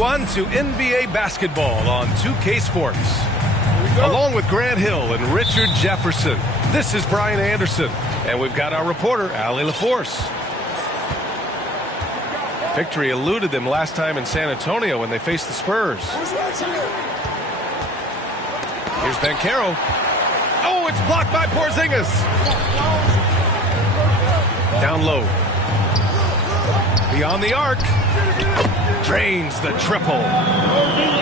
everyone, to NBA basketball on 2K Sports. Along with Grant Hill and Richard Jefferson, this is Brian Anderson, and we've got our reporter, Allie LaForce. Victory eluded them last time in San Antonio when they faced the Spurs. Here's Banchero. Oh, it's blocked by Porzingis. Down low. Beyond the arc. Drains the triple.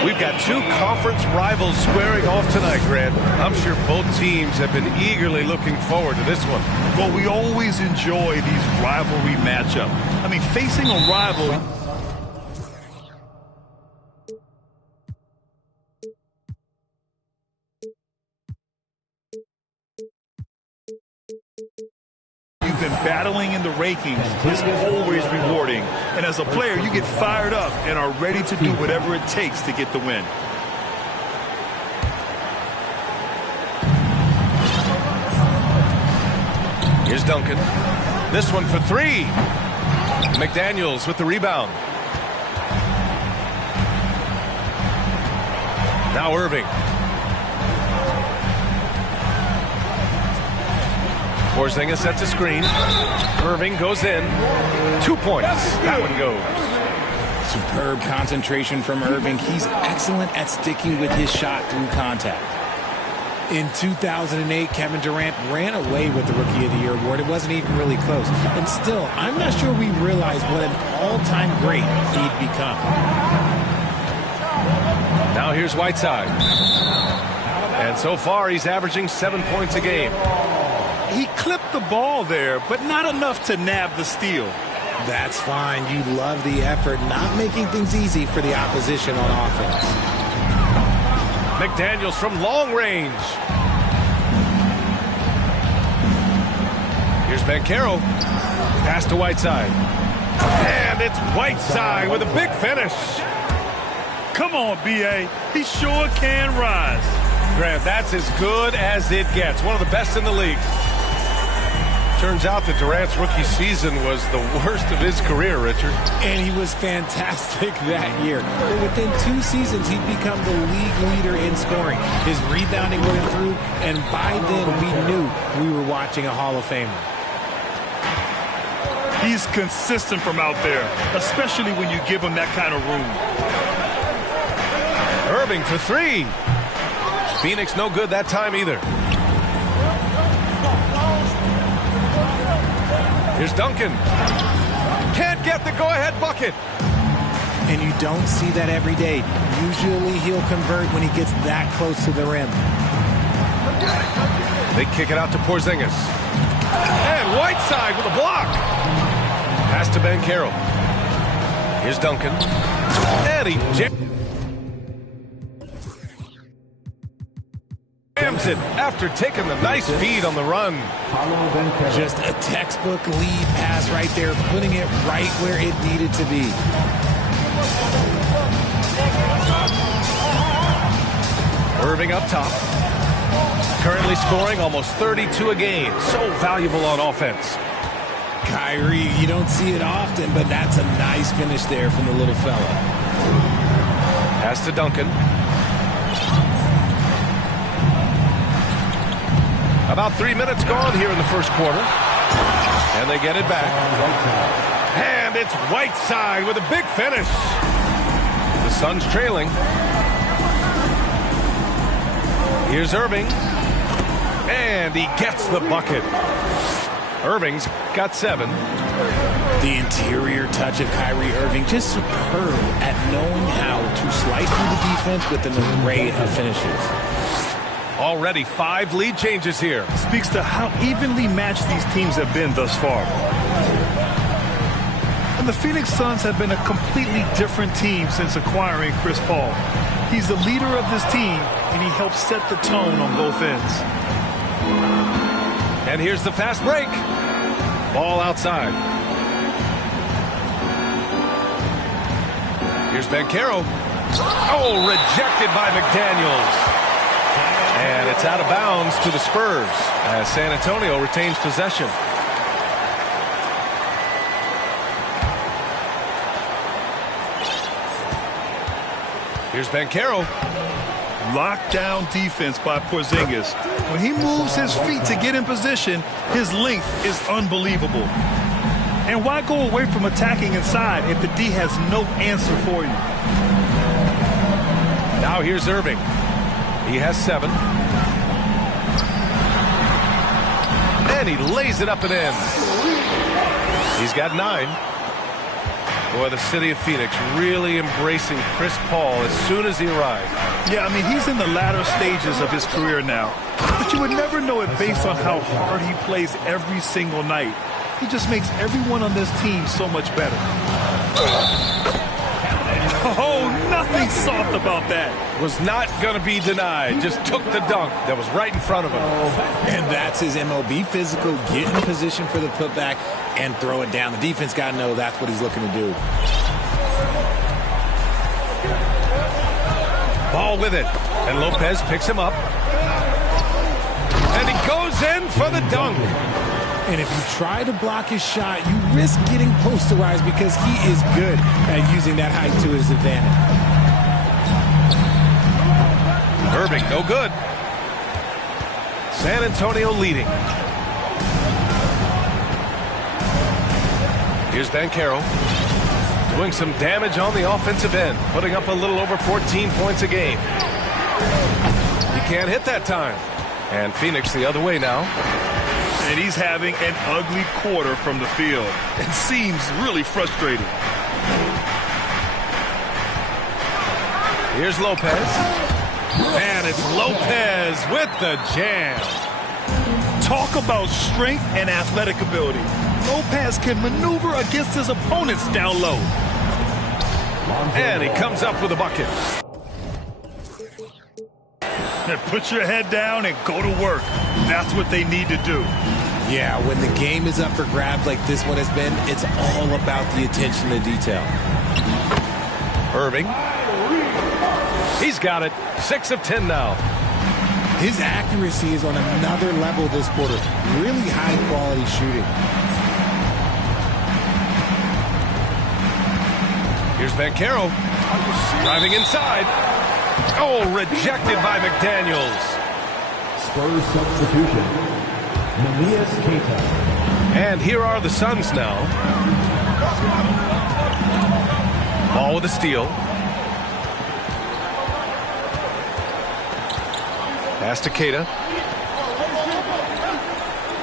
We've got two conference rivals squaring off tonight, Grant. I'm sure both teams have been eagerly looking forward to this one. Well, we always enjoy these rivalry matchups. I mean, facing a rival... You've been battling in the rankings. It's always rewarding. And as a player, you get fired up and are ready to do whatever it takes to get the win. Here's Duncan. This one for three. McDaniels with the rebound. Now Irving. Porzingis sets a screen. Irving goes in. 2 points. That one goes. Superb concentration from Irving. He's excellent at sticking with his shot through contact. In 2008, Kevin Durant ran away with the Rookie of the Year award. It wasn't even really close. And still, I'm not sure we realize what an all-time great he'd become. Now here's Whiteside. And so far, he's averaging 7 points a game. He clipped the ball there, but not enough to nab the steal. That's fine. You love the effort, not making things easy for the opposition on offense. McDaniels from long range. Here's Banchero. Pass to Whiteside. And it's Whiteside with a big finish. Come on, B.A. He sure can rise. Grant, that's as good as it gets. One of the best in the league. Turns out that Durant's rookie season was the worst of his career, Richard. And he was fantastic that year. But within 2 seasons, he'd become the league leader in scoring. His rebounding went through, and by then we knew we were watching a Hall of Famer. He's consistent from out there, especially when you give him that kind of room. Irving for three. Phoenix no good that time either. Here's Duncan. Can't get the go-ahead bucket. And you don't see that every day. Usually he'll convert when he gets that close to the rim. They kick it out to Porzingis. And Whiteside with a block. Pass to Banchero. Here's Duncan. And he jams it after taking the nice feed on the run. Just a textbook lead pass right there, putting it right where it needed to be. Irving up top. Currently scoring almost 32 a game. So valuable on offense. Kyrie, you don't see it often, but that's a nice finish there from the little fella. Pass to Duncan. About 3 minutes gone here in the first quarter. And they get it back. And it's Whiteside with a big finish. The Suns trailing. Here's Irving. And he gets the bucket. Irving's got 7. The interior touch of Kyrie Irving, just superb at knowing how to slide through the defense with an array of finishes. Already 5 lead changes here. Speaks to how evenly matched these teams have been thus far. And the Phoenix Suns have been a completely different team since acquiring Chris Paul. He's the leader of this team, and he helps set the tone on both ends. And here's the fast break. Ball outside. Here's Banchero. Oh, rejected by McDaniels. And it's out of bounds to the Spurs as San Antonio retains possession. Here's Banchero. Lockdown defense by Porzingis. When he moves his feet to get in position, his length is unbelievable. And why go away from attacking inside if the D has no answer for you? Now here's Irving. He has 7. And he lays it up and in. He's got 9. Boy, the city of Phoenix really embracing Chris Paul as soon as he arrived. Yeah, I mean, he's in the latter stages of his career now. But you would never know it based on how hard he plays every single night. He just makes everyone on this team so much better. Oh, nothing soft about that. Was not going to be denied. Just took the dunk that was right in front of him. And that's his MLB physical. Get in position for the putback and throw it down. The defense got to know that's what he's looking to do. Ball with it. And Lopez picks him up. And he goes in for the dunk. And if you try to block his shot, you risk getting posterized because he is good at using that height to his advantage. Irving, no good. San Antonio leading. Here's Banchero. Doing some damage on the offensive end. Putting up a little over 14 points a game. He can't hit that time. And Phoenix the other way now. And he's having an ugly quarter from the field. It seems really frustrating. Here's Lopez. And it's Lopez with the jam. Talk about strength and athletic ability. Lopez can maneuver against his opponents down low. And he comes up with a bucket. And put your head down and go to work. That's what they need to do. Yeah, when the game is up for grabs like this one has been, it's all about the attention to detail. Irving. He's got it. 6 of 10 now. His accuracy is on another level this quarter. Really high-quality shooting. Here's Banchero. Driving inside. Oh, rejected by McDaniels. Spurs substitution. Neemias Queta. And here are the Suns now. Ball with a steal. Pass to Queta.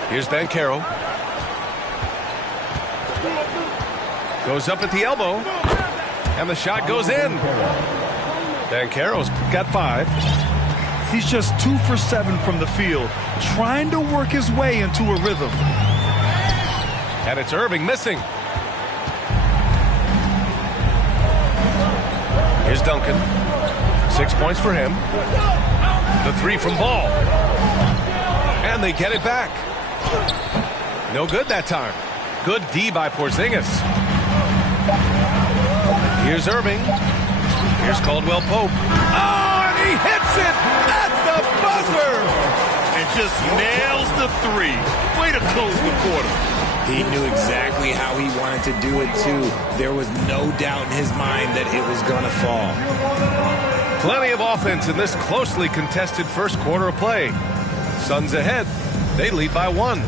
Here's Banchero. Goes up at the elbow. And the shot goes in. Banchero's got 5. He's just 2 for 7 from the field, trying to work his way into a rhythm. And it's Irving missing. Here's Duncan. 6 points for him. The 3 from Ball. And they get it back. No good that time. Good D by Porzingis. Here's Irving. Here's Caldwell Pope. Oh, and he hits it at the buzzer. And just nails the 3. Way to close the quarter. He knew exactly how he wanted to do it, too. There was no doubt in his mind that it was going to fall. Plenty of offense in this closely contested first quarter of play. Suns ahead. They lead by 1.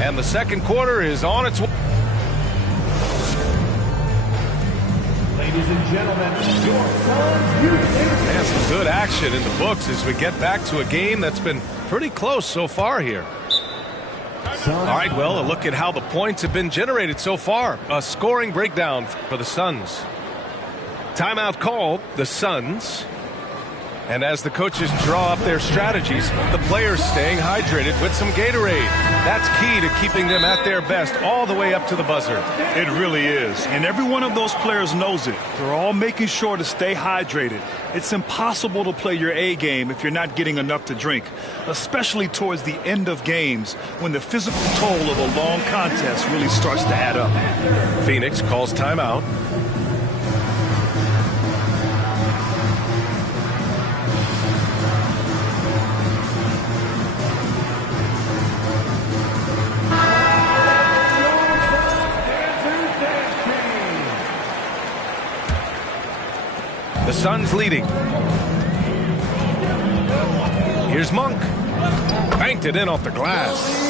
And the second quarter is on its way. Ladies and gentlemen, your Suns Youth. And some good action in the books as we get back to a game that's been pretty close so far here. All right, well, a look at how the points have been generated so far. A scoring breakdown for the Suns. Timeout called, the Suns. And as the coaches draw up their strategies, the players staying hydrated with some Gatorade. That's key to keeping them at their best all the way up to the buzzer. It really is. And every one of those players knows it. They're all making sure to stay hydrated. It's impossible to play your A game if you're not getting enough to drink, especially towards the end of games when the physical toll of a long contest really starts to add up. Phoenix calls timeout. The Suns leading. Here's Monk. Banked it in off the glass.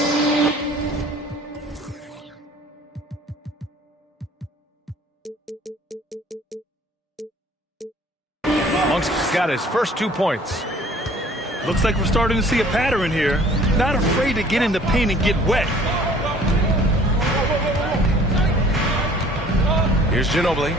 Monk's got his first 2 points. Looks like we're starting to see a pattern here. Not afraid to get in the paint and get wet. Here's Ginobili.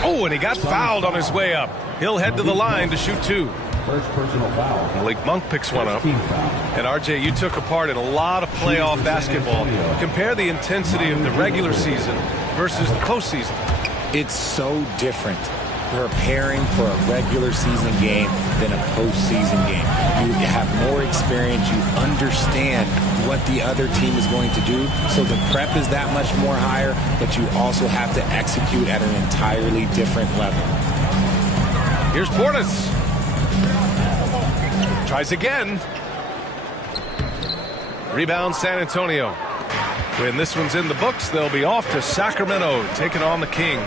Oh, and he got fouled on his way up. He'll head to the line to shoot 2. First personal foul. Malik Monk picks one up. Team foul. And RJ, you took a part in a lot of playoff basketball. Compare the intensity of the regular season versus the postseason. It's so different preparing for a regular season game than a postseason game. You have more experience. You understand what the other team is going to do. So the prep is that much more higher, but you also have to execute at an entirely different level. Here's Portis. Tries again. Rebound San Antonio. When this one's in the books, they'll be off to Sacramento, taking on the Kings.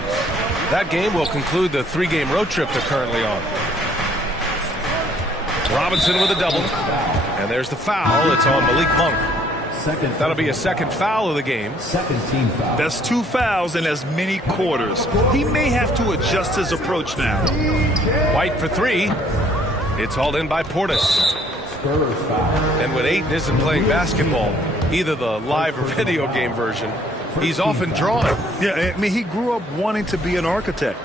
That game will conclude the 3-game road trip they're currently on. Robinson with a double. And there's the foul. It's on Malik Monk. That'll be a second foul of the game. Second team foul. That's 2 fouls in as many quarters. He may have to adjust his approach now. White for 3. It's hauled in by Portis. Spurs foul. And when Ayton isn't playing basketball, either the live or video game version, he's often drawn. Yeah, I mean, he grew up wanting to be an architect.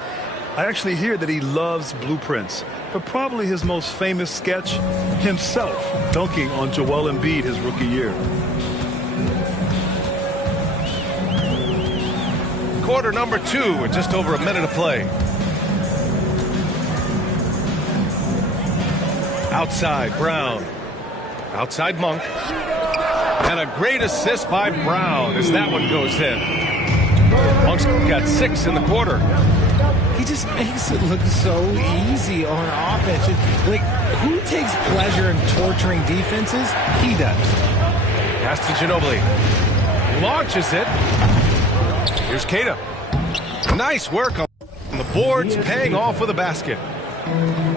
I actually hear that he loves blueprints. But probably his most famous sketch, himself dunking on Joel Embiid his rookie year. Quarter number 2 with just over a minute to play. Outside, Brown. Outside, Monk. And a great assist by Brown as that one goes in. Monk's got 6 in the quarter. He just makes it look so easy on offense. Like, who takes pleasure in torturing defenses? He does. Pass to Ginobili. Launches it. Here's Keita. Nice work on the boards, paying off with a basket.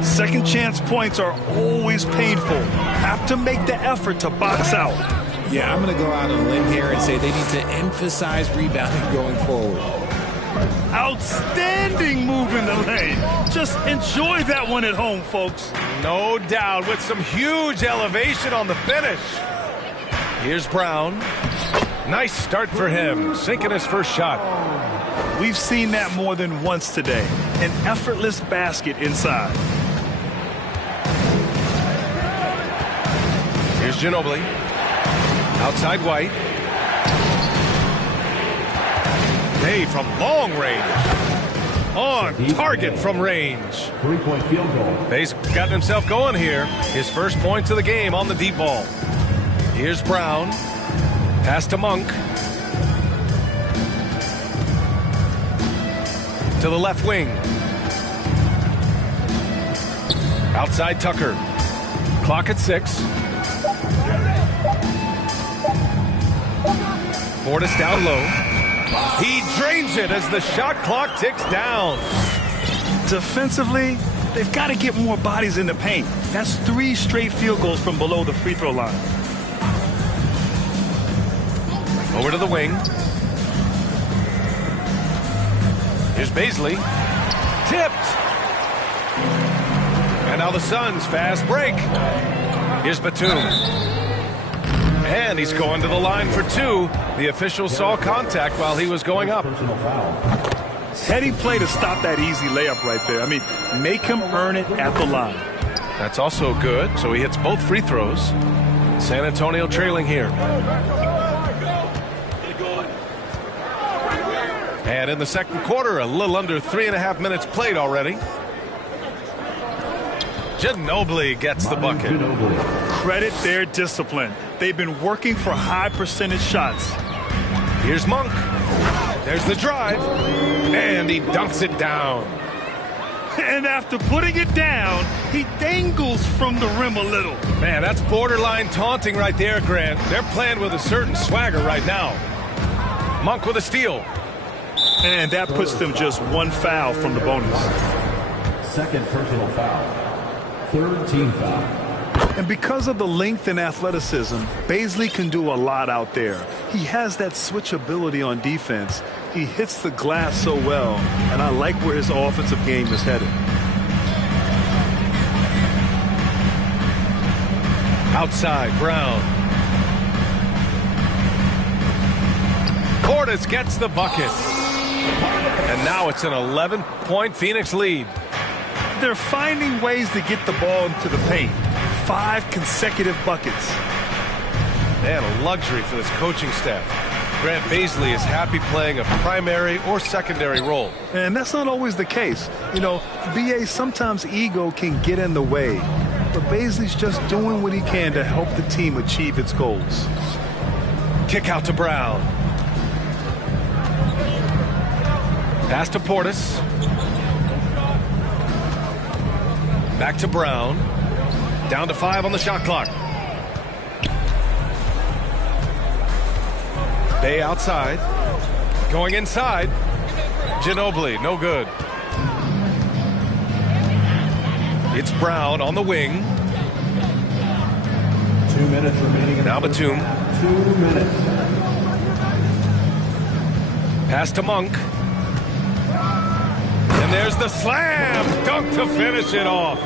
Second chance points are always painful. Have to make the effort to box out. Yeah, I'm going to go out on a limb here and say they need to emphasize rebounding going forward. Outstanding move in the lane. Just enjoy that one at home, folks. No doubt, with some huge elevation on the finish. Here's Brown. Nice start for him, sinking his first shot. We've seen that more than once today. An effortless basket inside. Here's Ginobili. Outside White. Day from long range. On target from range. 3-point field goal. He's gotten himself going here. His first points of the game on the deep ball. Here's Brown. Pass to Monk. To the left wing. Outside Tucker. Clock at 6. Portis down low. He drains it as the shot clock ticks down. Defensively, they've got to get more bodies in the paint. That's 3 straight field goals from below the free throw line. Over to the wing. Here's Bazley. Tipped. And now the Suns fast break. Here's Batum. And he's going to the line for 2. The official saw contact while he was going up. Personal foul. Heady play to stop that easy layup right there. I mean, make him earn it at the line. That's also good. So he hits both free throws. San Antonio trailing here. And in the second quarter, a little under 3.5 minutes played already. Ginobili gets the bucket. Credit their discipline. They've been working for high percentage shots. Here's Monk. There's the drive. And he dunks it down. And after putting it down, he dangles from the rim a little. Man, that's borderline taunting right there, Grant. They're playing with a certain swagger right now. Monk with a steal. And that puts them just 1 foul from the bonus. Second personal foul. Third team foul. And because of the length and athleticism, Bazley can do a lot out there. He has that switchability on defense. He hits the glass so well, and I like where his offensive game is headed. Outside, Brown. Portis gets the bucket. And now it's an 11-point Phoenix lead. They're finding ways to get the ball into the paint. 5 consecutive buckets. Man, a luxury for this coaching staff. Grant Bazley is happy playing a primary or secondary role. And that's not always the case. You know, BA, sometimes ego can get in the way. But Bazley's just doing what he can to help the team achieve its goals. Kick out to Brown. Pass to Portis. Back to Brown. Down to 5 on the shot clock. Bay outside. Going inside. Ginobili, no good. It's Brown on the wing. 2 minutes remaining. Now Batum. 2 minutes. Pass to Monk. And there's the slam dunk to finish it off.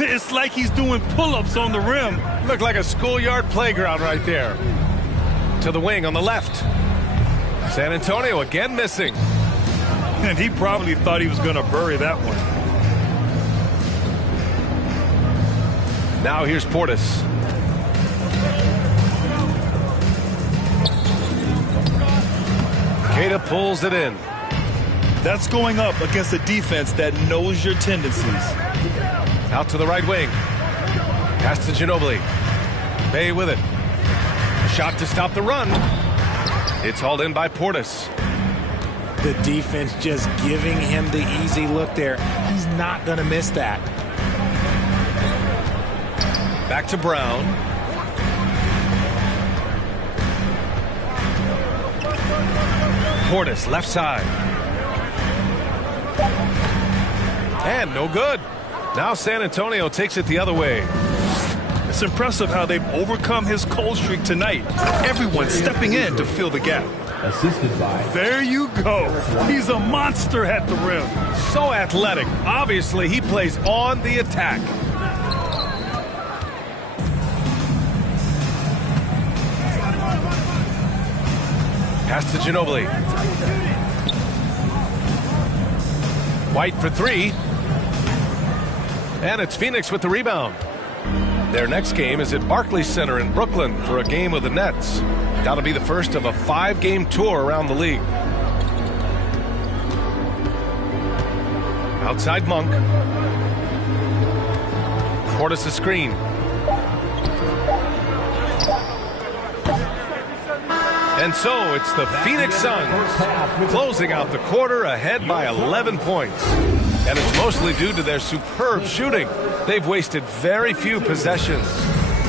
It's like he's doing pull-ups on the rim. Looked like a schoolyard playground right there. To the wing on the left. San Antonio again missing. And he probably thought he was going to bury that one. Now here's Portis. Queta pulls it in. That's going up against a defense that knows your tendencies. Out to the right wing. Pass to Ginobili. Bay with it. Shot to stop the run. It's hauled in by Portis. The defense just giving him the easy look there. He's not going to miss that. Back to Brown. Portis, left side. And no good. Now San Antonio takes it the other way. It's impressive how they've overcome his cold streak tonight. Everyone stepping in to fill the gap. Assisted by. There you go. He's a monster at the rim. So athletic. Obviously, he plays on the attack. Pass to Ginobili. White for 3. And it's Phoenix with the rebound. Their next game is at Barclays Center in Brooklyn for a game of the Nets. Got to be the first of a 5-game tour around the league. Outside Monk. Portis a screen. And so it's the Phoenix Suns closing out the quarter ahead by 11 points. And it's mostly due to their superb shooting. They've wasted very few possessions.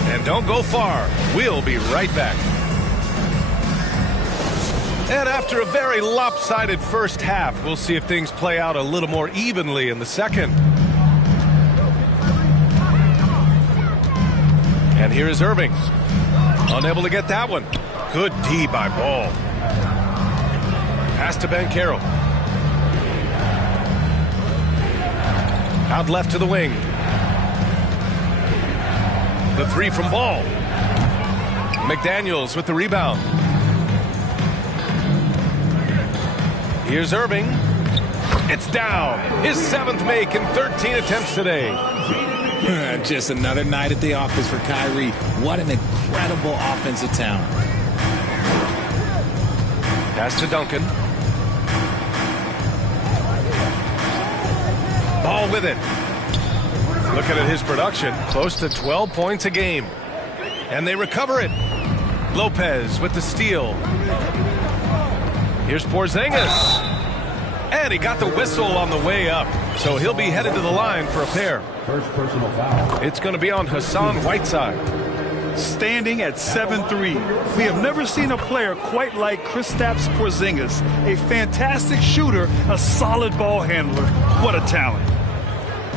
And don't go far. We'll be right back. And after a very lopsided first half, we'll see if things play out a little more evenly in the second. And here is Irving. Unable to get that one. Good D by Ball. Pass to Banchero. Out left to the wing. The 3 from Ball. McDaniels with the rebound. Here's Irving. It's down. His 7th make in 13 attempts today. Just another night at the office for Kyrie. What an incredible offensive talent. Pass to Duncan. Ball with it. Looking at his production, close to 12 points a game. And they recover it. Lopez with the steal. Here's Porzingis. And he got the whistle on the way up. So he'll be headed to the line for a pair. First personal foul. It's going to be on Hassan Whiteside. Standing at 7'3". We have never seen a player quite like Kristaps Porzingis. A fantastic shooter, a solid ball handler. What a talent.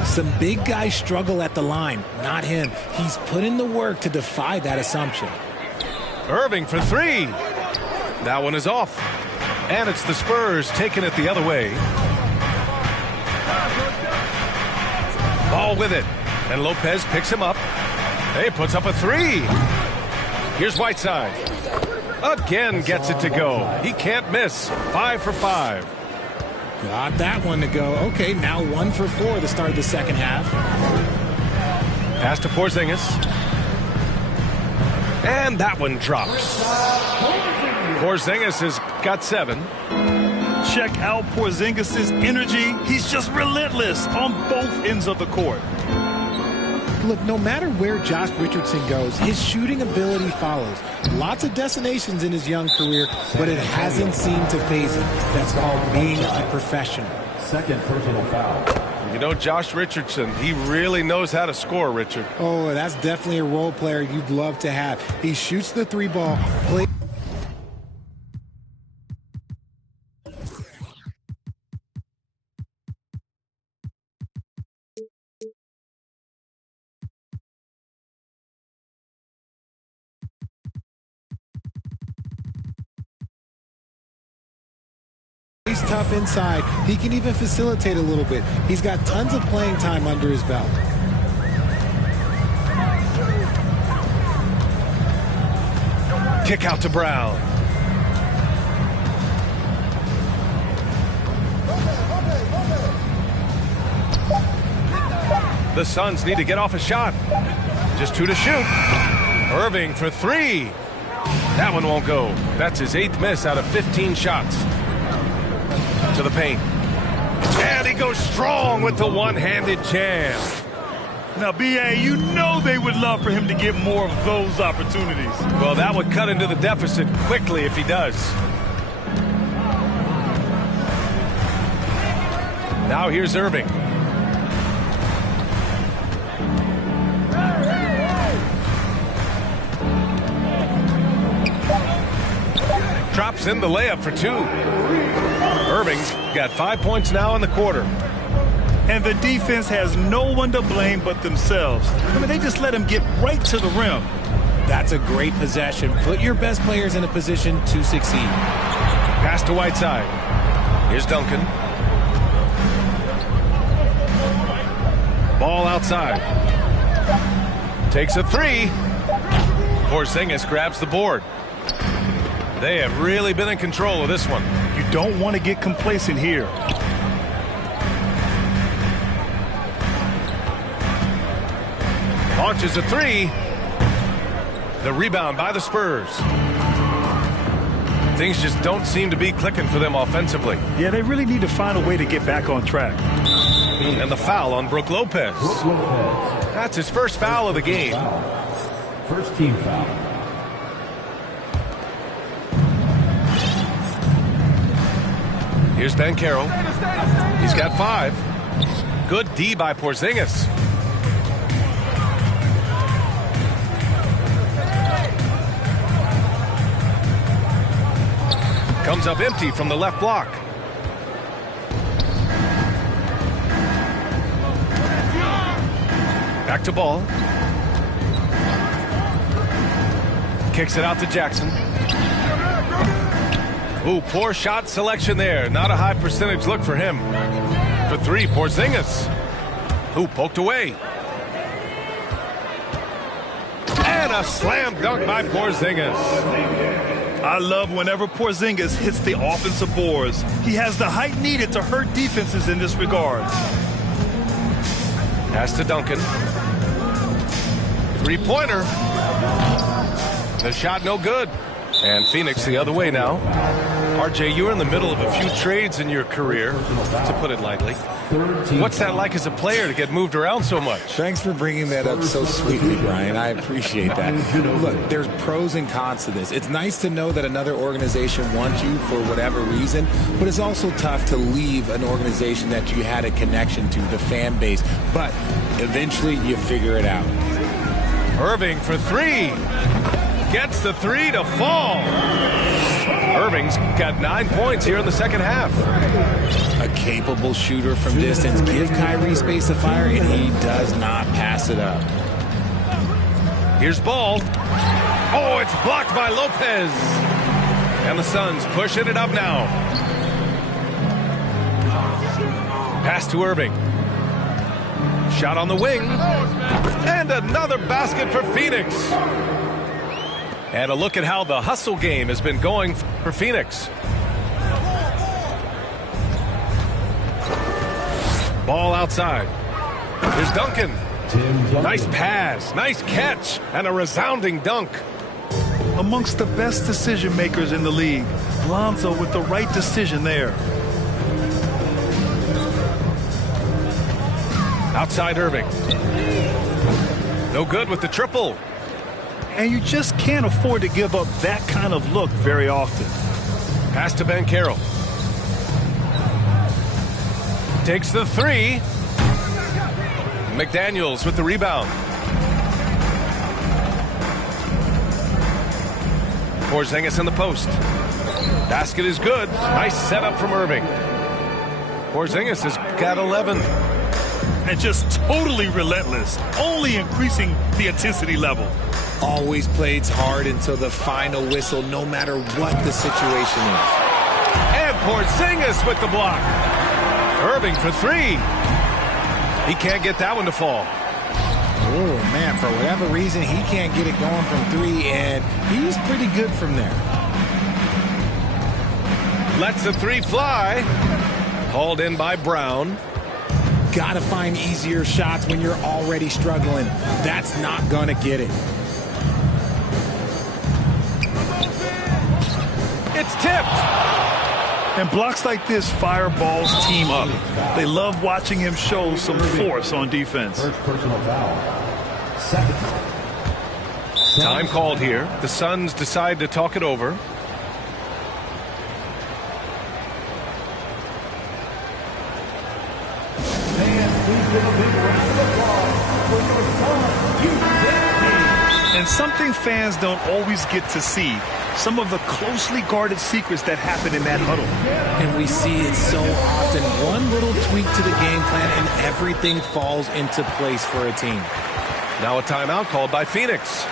Some big guys struggle at the line, not him. He's put in the work to defy that assumption. Irving for three. That one is off. And it's the Spurs taking it the other way. Ball with it. And Lopez picks him up. He puts up a three. Here's Whiteside. Again gets it to go. He can't miss. 5 for 5. Got that one to go. Okay, now 1 for 4 to start the second half. Pass to Porzingis. And that one drops. Porzingis has got 7. Check out Porzingis' energy. He's just relentless on both ends of the court. Look, no matter where Josh Richardson goes, his shooting ability follows. Lots of destinations in his young career, but it hasn't seemed to faze him. That's called being a professional. Second personal foul. You know, Josh Richardson, he really knows how to score, Richard. Oh, that's definitely a role player you'd love to have. He shoots the 3-ball, plays. He's tough inside. He can even facilitate a little bit. He's got tons of playing time under his belt. Kick out to Brown. The Suns need to get off a shot. Just 2 to shoot. Irving for 3. That one won't go. That's his 8th miss out of 15 shots. To the paint. And he goes strong with the one-handed jam. Now, B.A., you know they would love for him to get more of those opportunities. Well, that would cut into the deficit quickly if he does. Now here's Irving. Drops in the layup for 2. Irving's got 5 points now in the quarter. And the defense has no one to blame but themselves. I mean, they just let him get right to the rim. That's a great possession. Put your best players in a position to succeed. Pass to Whiteside. Here's Duncan. Ball outside. Takes a 3. Porzingis grabs the board. They have really been in control of this one. You don't want to get complacent here. Launches a 3. The rebound by the Spurs. Things just don't seem to be clicking for them offensively. Yeah, they really need to find a way to get back on track. And the foul on Brook Lopez. That's his first foul of the game. First team foul. Here's Banchero. He's got 5. Good D by Porzingis. Comes up empty from the left block. Back to Ball. Kicks it out to Jackson. Ooh, poor shot selection there. Not a high percentage look for him. For 3, Porzingis. Ooh, poked away. And a slam dunk by Porzingis. I love whenever Porzingis hits the offensive boards. He has the height needed to hurt defenses in this regard. Pass to Duncan. 3-pointer. The shot no good. And Phoenix the other way now. RJ, you're in the middle of a few trades in your career, to put it lightly. What's that like as a player to get moved around so much? Thanks for bringing that up so sweetly, Brian. I appreciate that. Look, there's pros and cons to this. It's nice to know that another organization wants you for whatever reason, but it's also tough to leave an organization that you had a connection to, the fan base. But eventually you figure it out. Irving for 3. Gets the 3 to fall. Irving's got 9 points here in the second half. A capable shooter from distance. Give Kyrie space to fire, and he does not pass it up. Here's Ball. Oh, it's blocked by Lopez. And the Suns pushing it up now. Pass to Irving. Shot on the wing. And another basket for Phoenix. And a look at how the hustle game has been going for Phoenix. Ball outside. Here's Duncan. Nice pass, nice catch, and a resounding dunk. Amongst the best decision makers in the league, Lonzo with the right decision there. Outside Irving. No good with the triple. And you just can't afford to give up that kind of look very often. Pass to Banchero. Takes the three. McDaniels with the rebound. Porzingis in the post. Basket is good. Nice setup from Irving. Porzingis has got 11. And just totally relentless, only increasing the intensity level. Always plays hard until the final whistle, no matter what the situation is. And Porzingis with the block. Irving for three. He can't get that one to fall. Oh, man, for whatever reason, he can't get it going from three, and he's pretty good from there. Lets the three fly. Hauled in by Brown. Got to find easier shots when you're already struggling. That's not going to get it. It's tipped. And blocks like this fire Ball's team up. They love watching him show some force on defense. First personal foul. Second. Time called here. The Suns decide to talk it over. And something fans don't always get to see. Some of the closely guarded secrets that happen in that huddle. And we see it so often. One little tweak to the game plan and everything falls into place for a team. Now a timeout called by Phoenix.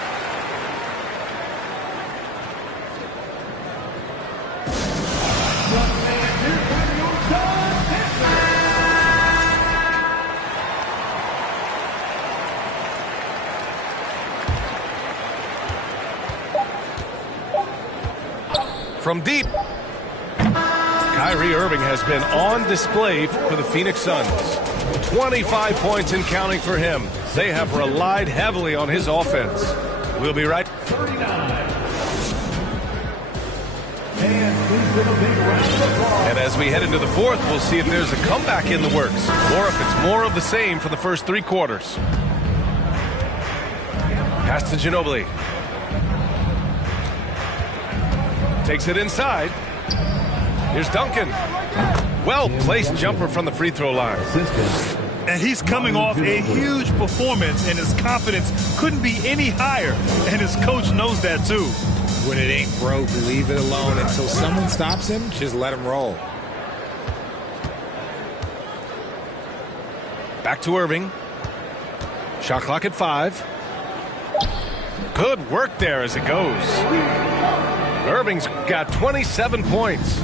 From deep, Kyrie Irving has been on display for the Phoenix Suns. 25 points and counting for him. They have relied heavily on his offense. We'll be right. 39. And as we head into the fourth, we'll see if there's a comeback in the works or if it's more of the same for the first three quarters. Pass to Ginobili. Takes it inside. Here's Duncan. Well-placed jumper from the free throw line. And he's coming off a huge performance, and his confidence couldn't be any higher. And his coach knows that, too. When it ain't broke, leave it alone. Until someone stops him, just let him roll. Back to Irving. Shot clock at 5. Good work there as it goes. Irving's got 27 points.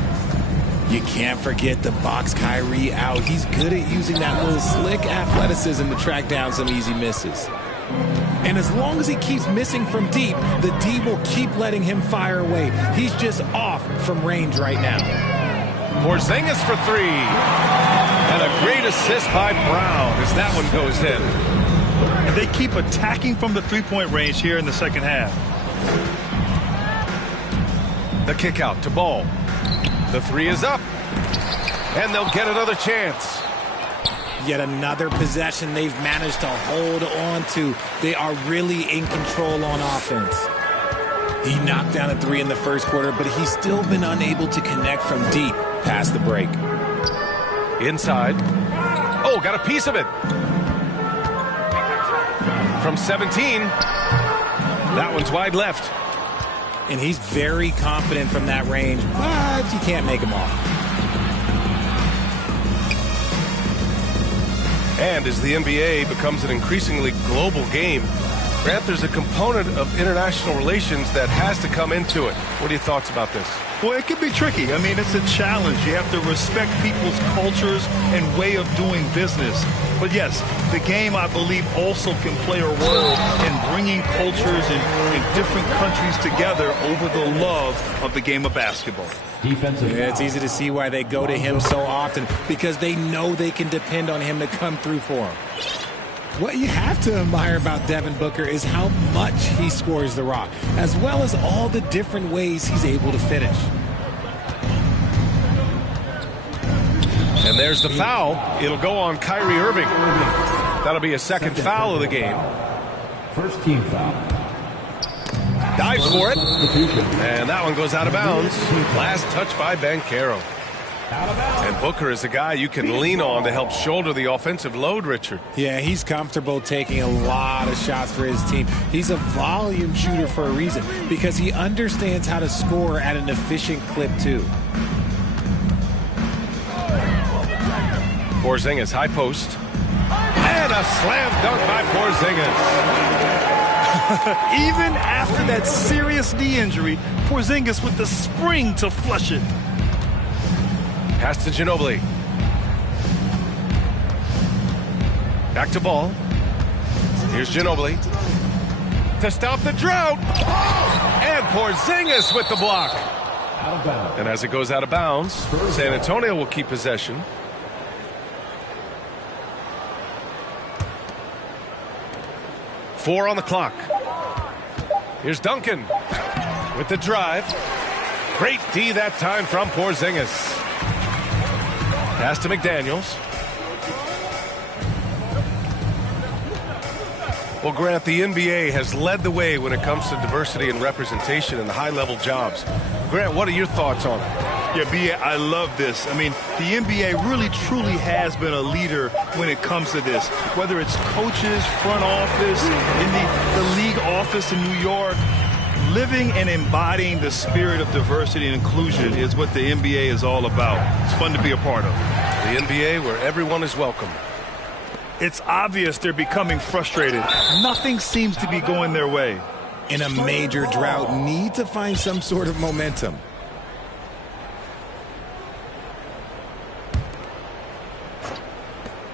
You can't forget the box Kyrie out. He's good at using that little slick athleticism to track down some easy misses. And as long as he keeps missing from deep, the D will keep letting him fire away. He's just off from range right now. Porzingis for three. And a great assist by Brown as that one goes in. And they keep attacking from the three-point range here in the second half. The kick out to Ball. The three is up. And they'll get another chance. Yet another possession they've managed to hold on to. They are really in control on offense. He knocked down a three in the first quarter, but he's still been unable to connect from deep past the break. Inside. Oh, got a piece of it. From 17. That one's wide left. and he's very confident from that range, but you can't make him off. And as the NBA becomes an increasingly global game, Grant, there's a component of international relations that has to come into it. What are your thoughts about this? Well, it can be tricky. I mean, it's a challenge. You have to respect people's cultures and way of doing business. But yes, the game, I believe, also can play a role in bringing cultures in different countries together over the love of the game of basketball. Yeah, it's easy to see why they go to him so often, because they know they can depend on him to come through for them. What you have to admire about Devin Booker is how much he scores the rock, as well as all the different ways he's able to finish. And there's the foul. It'll go on Kyrie Irving. That'll be a second foul of the game. First team foul. Dives for it. And that one goes out of bounds. Last touch by Banchero. And Booker is a guy you can lean on to help shoulder the offensive load, Richard. Yeah, he's comfortable taking a lot of shots for his team. He's a volume shooter for a reason, because he understands how to score at an efficient clip, too. Porzingis, high post. And a slam dunk by Porzingis. Even after that serious knee injury, Porzingis with the spring to flush it. Pass to Ginobili. Back to Ball. Here's Ginobili to stop the drought. And Porzingis with the block. And as it goes out of bounds, San Antonio will keep possession. Four on the clock. Here's Duncan with the drive. Great D that time from Porzingis. Pass to McDaniels. Well, Grant, the NBA has led the way when it comes to diversity and representation in the high-level jobs. Grant, what are your thoughts on it? Yeah, B.A., I love this. I mean, the NBA really, truly has been a leader when it comes to this. Whether it's coaches, front office, in the league office in New York, living and embodying the spirit of diversity and inclusion is what the NBA is all about. It's fun to be a part of. The NBA where everyone is welcome. It's obvious they're becoming frustrated. Nothing seems to be going their way. In a major drought, need to find some sort of momentum.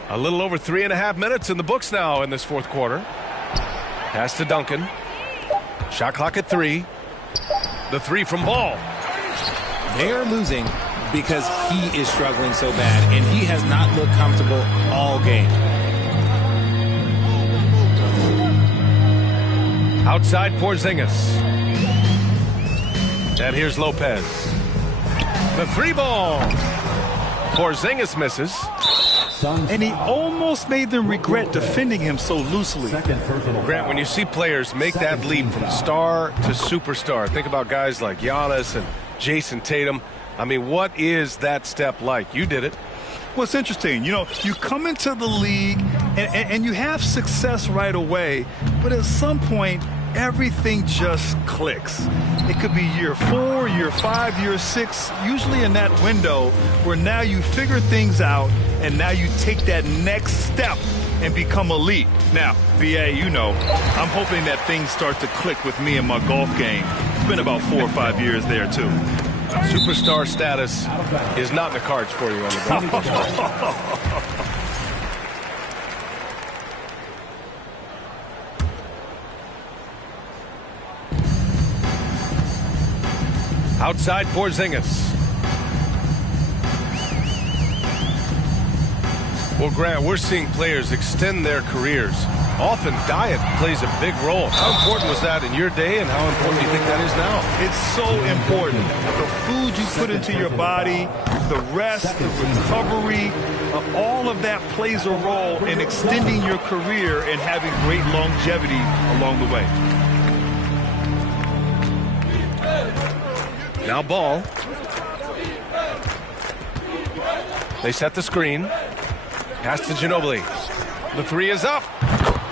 A little over 3.5 minutes in the books now in this fourth quarter. Pass to Duncan. Shot clock at 3. The 3 from Ball. They are losing because he is struggling so bad, and he has not looked comfortable all game. Outside Porzingis. And here's Lopez. The 3 ball. Porzingis misses. And he almost made them regret defending him so loosely. Grant, when you see players make that leap from star to superstar, think about guys like Giannis and Jason Tatum. I mean, what is that step like? You did it. Well, it's interesting. You know, you come into the league and you have success right away, but at some point, everything just clicks. It could be year 4, year 5, year 6, usually in that window where now you figure things out and now you take that next step and become elite. Now, VA, you know, I'm hoping that things start to click with me in my golf game. It's been about 4 or 5 years there, too. Superstar status is not in the cards for you on the golf course. Outside Porzingis. Well, Grant, we're seeing players extend their careers. Often diet plays a big role. How important was that in your day, and how important do you think that is now? It's so important. The food you put into your body, the rest, the recovery, all of that plays a role in extending your career and having great longevity along the way. Now Ball. They set the screen. Pass to Ginobili. The 3 is up.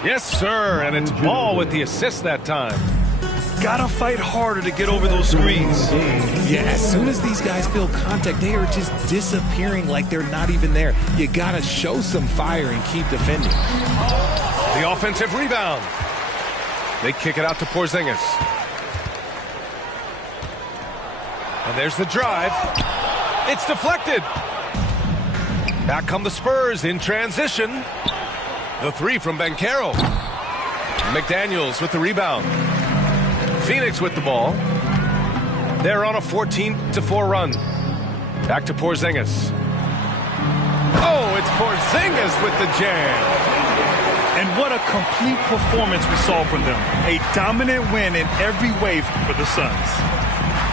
Yes, sir. And it's Ball with the assist that time. got to fight harder to get over those screens. Yeah, as soon as these guys feel contact, they are just disappearing like they're not even there. You got to show some fire and keep defending. The offensive rebound. They kick it out to Porzingis. And there's the drive. It's deflected. Back come the Spurs in transition. The three from Banchero. McDaniels with the rebound. Phoenix with the ball. They're on a 14-4 run. Back to Porzingis. Oh, it's Porzingis with the jam. And what a complete performance we saw from them. A dominant win in every way for the Suns.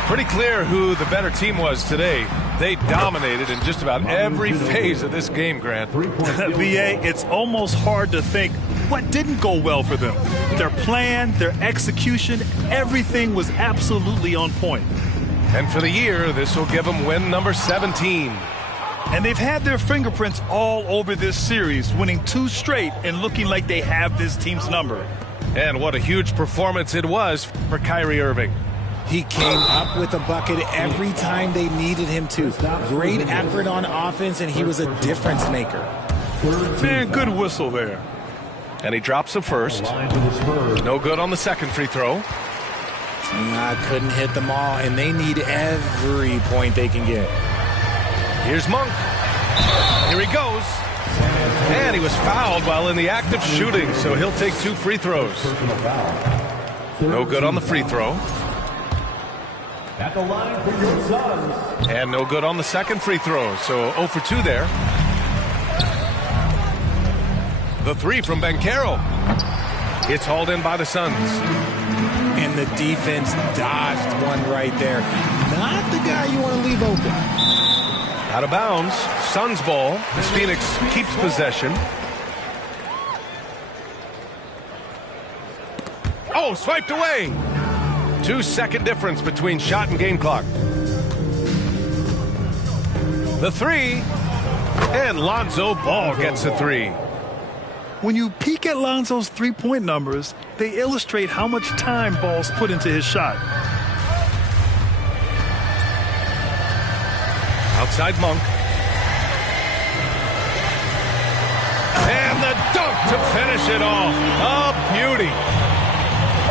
Pretty clear who the better team was today. They dominated in just about every phase of this game, Grant. VA, it's almost hard to think what didn't go well for them. Their plan, their execution, everything was absolutely on point. And for the year, this will give them win number 17. And they've had their fingerprints all over this series, winning 2 straight and looking like they have this team's number. And what a huge performance it was for Kyrie Irving. He came up with a bucket every time they needed him to. Great effort on offense, and he was a difference maker. Man, good whistle there. And he drops the first. No good on the second free throw. Couldn't hit them all, and they need every point they can get. Here's Monk. Here he goes. And he was fouled while in the act of shooting, so he'll take 2 free throws. No good on the free throw. At the line for your Suns. And no good on the second free throw, so 0 for 2 there. The three from Banchero. It's hauled in by the Suns. And the defense dodged one right there. Not the guy you want to leave open. Out of bounds. Suns ball as Phoenix keeps possession. Oh, swiped away. 2-second difference between shot and game clock. The three. And Lonzo Ball gets a 3. When you peek at Lonzo's three-point numbers, they illustrate how much time Ball's put into his shot. Outside Monk. And the dunk to finish it off. A beauty.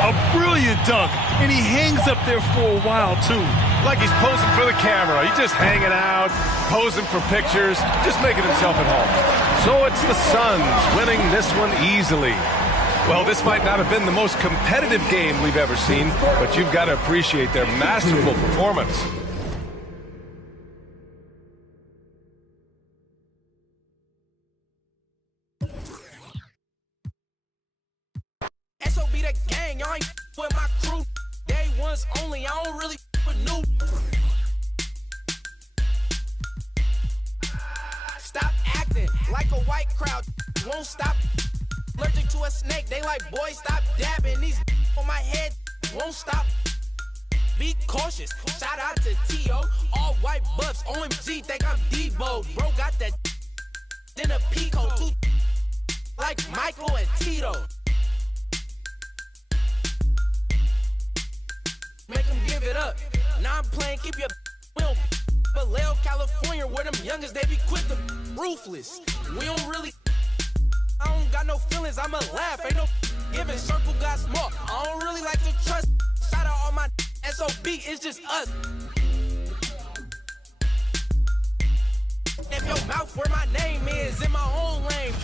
A brilliant dunk, and he hangs up there for a while, too. Like he's posing for the camera. He's just hanging out, posing for pictures, just making himself at home. So it's the Suns winning this one easily. Well, this might not have been the most competitive game we've ever seen, but you've got to appreciate their masterful performance. SOB that gang, y'all ain't with my crew. Day ones only, I don't really with new. Stop acting like a white crowd, won't stop. Allergic to a snake, they like, boy, stop dabbing. These on my head won't stop. Be cautious, shout out to T.O. All white buffs, OMG, think I'm Debo. Bro got that then a Pico, too like Michael and Tito. Make them give it up. Now I'm playing, keep your will. Vallejo, California, where them youngest, they be quick to ruthless. We don't really, I don't got no feelings, I'ma laugh. Ain't no giving, circle got small. I don't really like to trust. Shout out all my SOB, it's just us. If your mouth where my name is, in my own lane.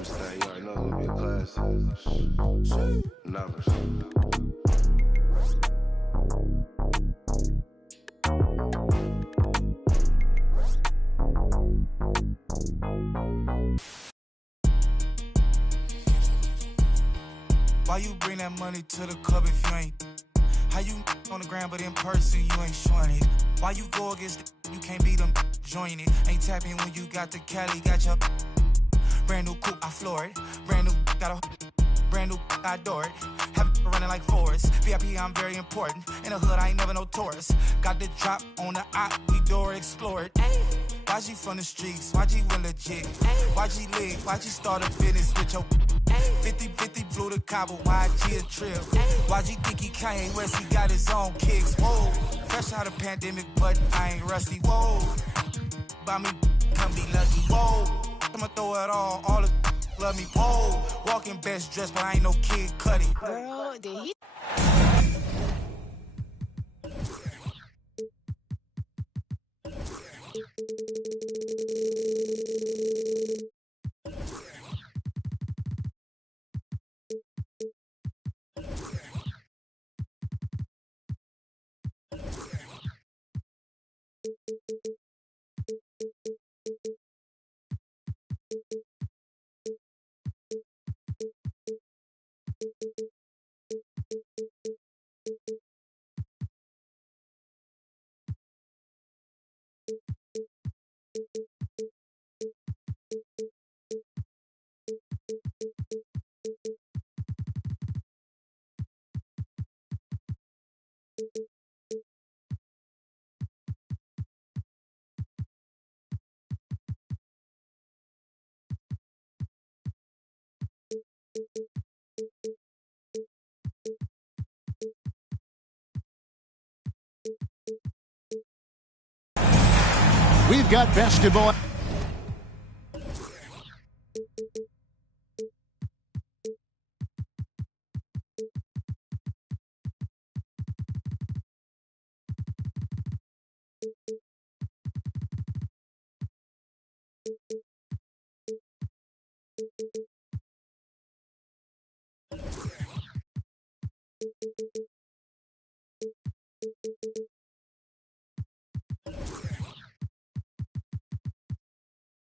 understand? You already know it's gonna be a classic. Numbers. Why you bring that money to the club if you ain't? How you on the ground but in person you ain't showing it? Why you go against the you can't beat them, join it? Ain't tapping when you got the Cali, got your brand new coupe, I floor it. Brand new got a brand new I adore it. Have it running like Forrest. VIP, I'm very important. In the hood, I ain't never no tourist. Got the drop on the op, we door explore it. YG from the streets, YG win legit. YG lit, YG start a business with your 50-50 flew to Cabo, YG a trip. YG think he Kanye West, he got his own kicks. Whoa, fresh out of pandemic, but I ain't rusty. Whoa, buy me, come be lucky. Whoa, I'ma throw it all the love me. Whoa, walking best dressed, but I ain't no Kid Cudi. Girl, did he? We've got basketball.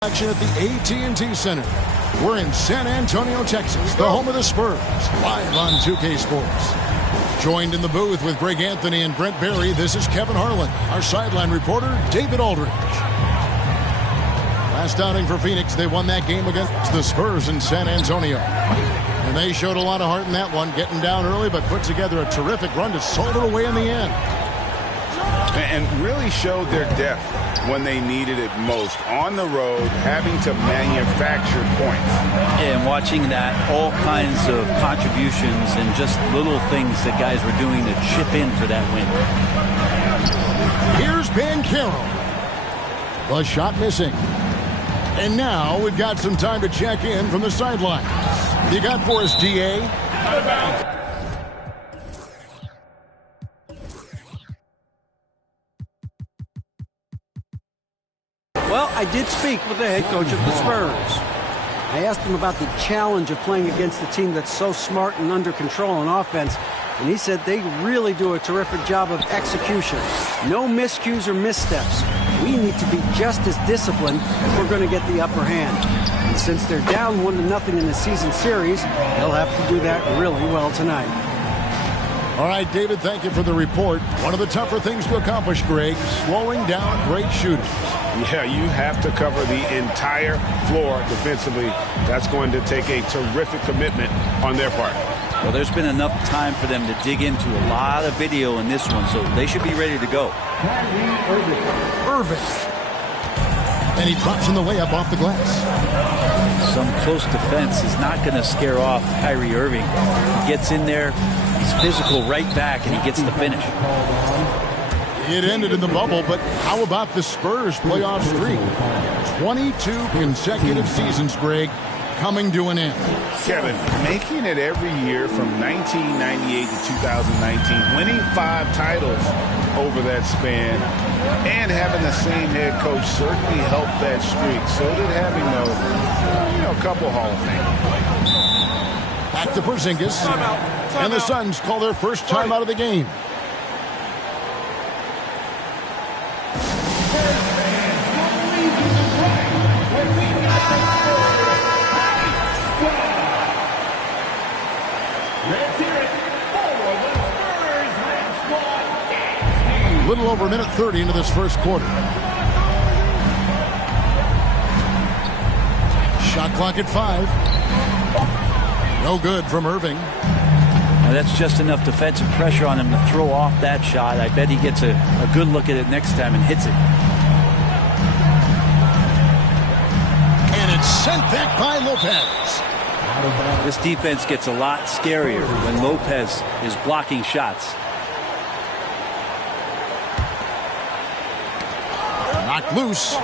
Action at the AT&T Center. We're in San Antonio, Texas, the home of the Spurs, live on 2K Sports. Joined in the booth with Greg Anthony and Brent Barry, this is Kevin Harlan. Our sideline reporter, David Aldridge. Last outing for Phoenix, they won that game against the Spurs in San Antonio. And they showed a lot of heart in that one, getting down early, but put together a terrific run to sold it away in the end. And really showed their depth when they needed it most. On the road, having to manufacture points. And watching that, all kinds of contributions and just little things that guys were doing to chip in for that win. Here's Banchero. The shot missing. And now we've got some time to check in from the sidelines. You got for us, DA? Well, I did speak with the head coach of the Spurs. I asked him about the challenge of playing against a team that's so smart and under control on offense, and he said they really do a terrific job of execution. No miscues or missteps. We need to be just as disciplined if we're going to get the upper hand. And since they're down 1-0 in the season series, they'll have to do that really well tonight. All right, David, thank you for the report. One of the tougher things to accomplish, Greg, slowing down great shooters. Yeah, you have to cover the entire floor defensively. That's going to take a terrific commitment on their part. Well, there's been enough time for them to dig into a lot of video in this one, so they should be ready to go. Irving. And he drops in the layup off the glass. Some close defense is not going to scare off Kyrie Irving. He gets in there, he's physical right back, and he gets the finish. It ended in the bubble, but how about the Spurs playoff streak? 22 consecutive seasons, Greg, coming to an end. Kevin, making it every year from 1998 to 2019, winning 5 titles over that span. And having the same head coach certainly helped that streak. So did having, a couple Hall of Fame. Back to Porzingis. And the Suns call their first timeout of the game. Little over a minute 30 into this first quarter. Shot clock at 5. No good from Irving. Now that's just enough defensive pressure on him to throw off that shot. I bet he gets a good look at it next time and hits it. And it's sent back by Lopez. This defense gets a lot scarier when Lopez is blocking shots. Knocked loose.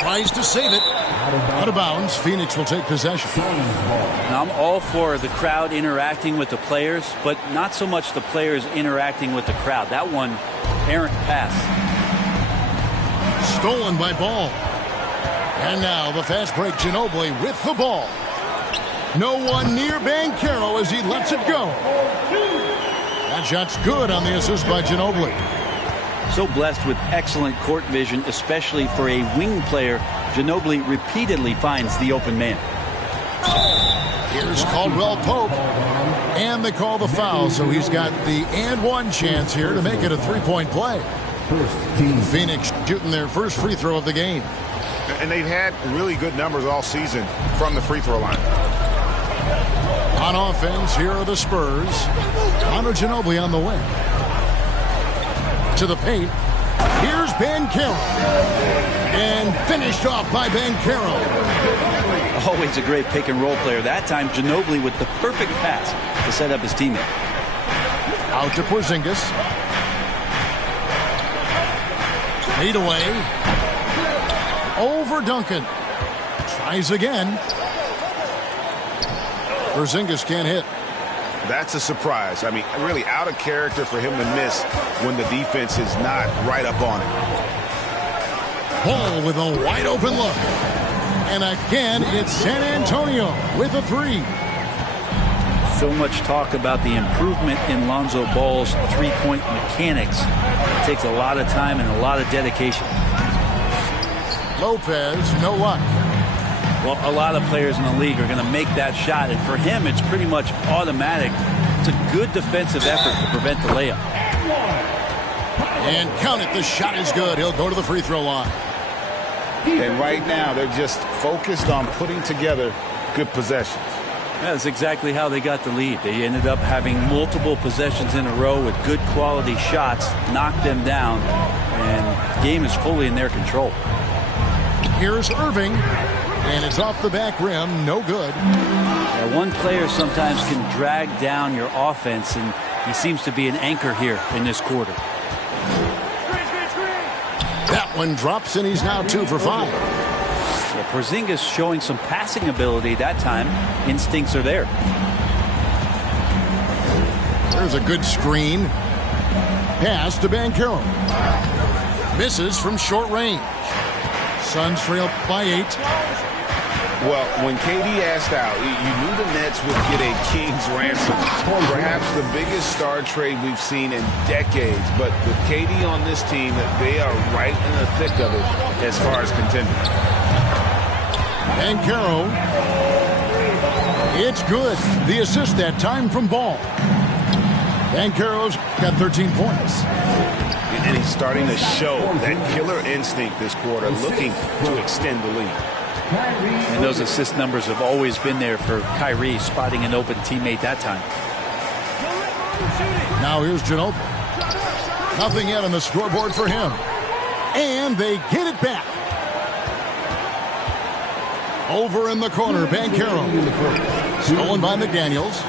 Tries to save it. Out of bounds. Phoenix will take possession. Now, I'm all for the crowd interacting with the players, but not so much the players interacting with the crowd. That one, errant pass. Stolen by Ball. And now the fast break. Ginobili with the ball. No one near Banchero as he lets it go. That shot's good on the assist by Ginobili. So blessed with excellent court vision, especially for a wing player. Ginobili repeatedly finds the open man. Here's Caldwell Pope. And they call the foul, so he's got the and one chance here to make it a three-point play. Phoenix shooting their first free throw of the game. And they've had really good numbers all season from the free throw line. On offense, here are the Spurs. Manu Ginobili on the wing. To the paint. Here's Banchero. And finished off by Banchero. Always a great pick and roll player. That time, Ginobili with the perfect pass to set up his teammate. Out to Porzingis. Fade away. Over Duncan. Tries again. Porzingis can't hit. That's a surprise. I mean, really out of character for him to miss when the defense is not right up on him. Ball with a wide open look. And again, it's San Antonio with a three. So much talk about the improvement in Lonzo Ball's three-point mechanics. It takes a lot of time and a lot of dedication. Lopez, no luck. Well, a lot of players in the league are going to make that shot, and for him, it's pretty much automatic. It's a good defensive effort to prevent the layup. And count it, the shot is good. He'll go to the free throw line. And right now, they're just focused on putting together good possessions. That's exactly how they got the lead. They ended up having multiple possessions in a row with good quality shots, knocked them down, and the game is fully in their control. Here's Irving. And it's off the back rim, no good. Yeah, one player sometimes can drag down your offense, and he seems to be an anchor here in this quarter. That one drops, and he's now 2 for 5. Yeah, Porzingis showing some passing ability that time. Instincts are there. There's a good screen. Pass to Banchero. Misses from short range. Suns trail by 8. Well, when KD asked out, you knew the Nets would get a king's ransom. Perhaps the biggest star trade we've seen in decades. But with KD on this team, they are right in the thick of it as far as contending. Banchero. It's good. The assist that time from Ball. Banchero's got 13 points. And he's starting to show that killer instinct this quarter, looking to extend the lead. And those assist numbers have always been there for Kyrie, spotting an open teammate that time. Now here's Ginobili. Nothing yet on the scoreboard for him. And they get it back. Over in the corner, Banchero. Stolen by McDaniels.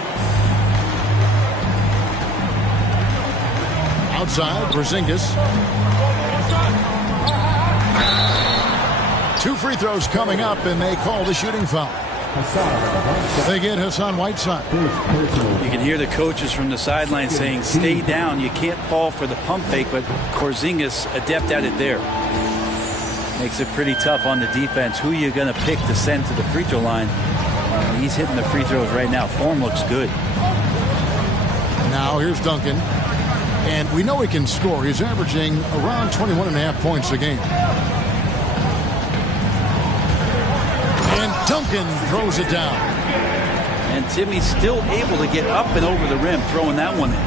Outside, Porzingis. 2 free throws coming up, and they call the shooting foul. They get Hassan Whiteside. You can hear the coaches from the sideline saying, stay down. You can't fall for the pump fake, but Porzingis adept at it there. Makes it pretty tough on the defense. Who are you going to pick to send to the free throw line? He's hitting the free throws right now. Form looks good. Now here's Duncan. And we know he can score. He's averaging around 21.5 points a game. And Duncan throws it down. And Timmy's still able to get up and over the rim, throwing that one in.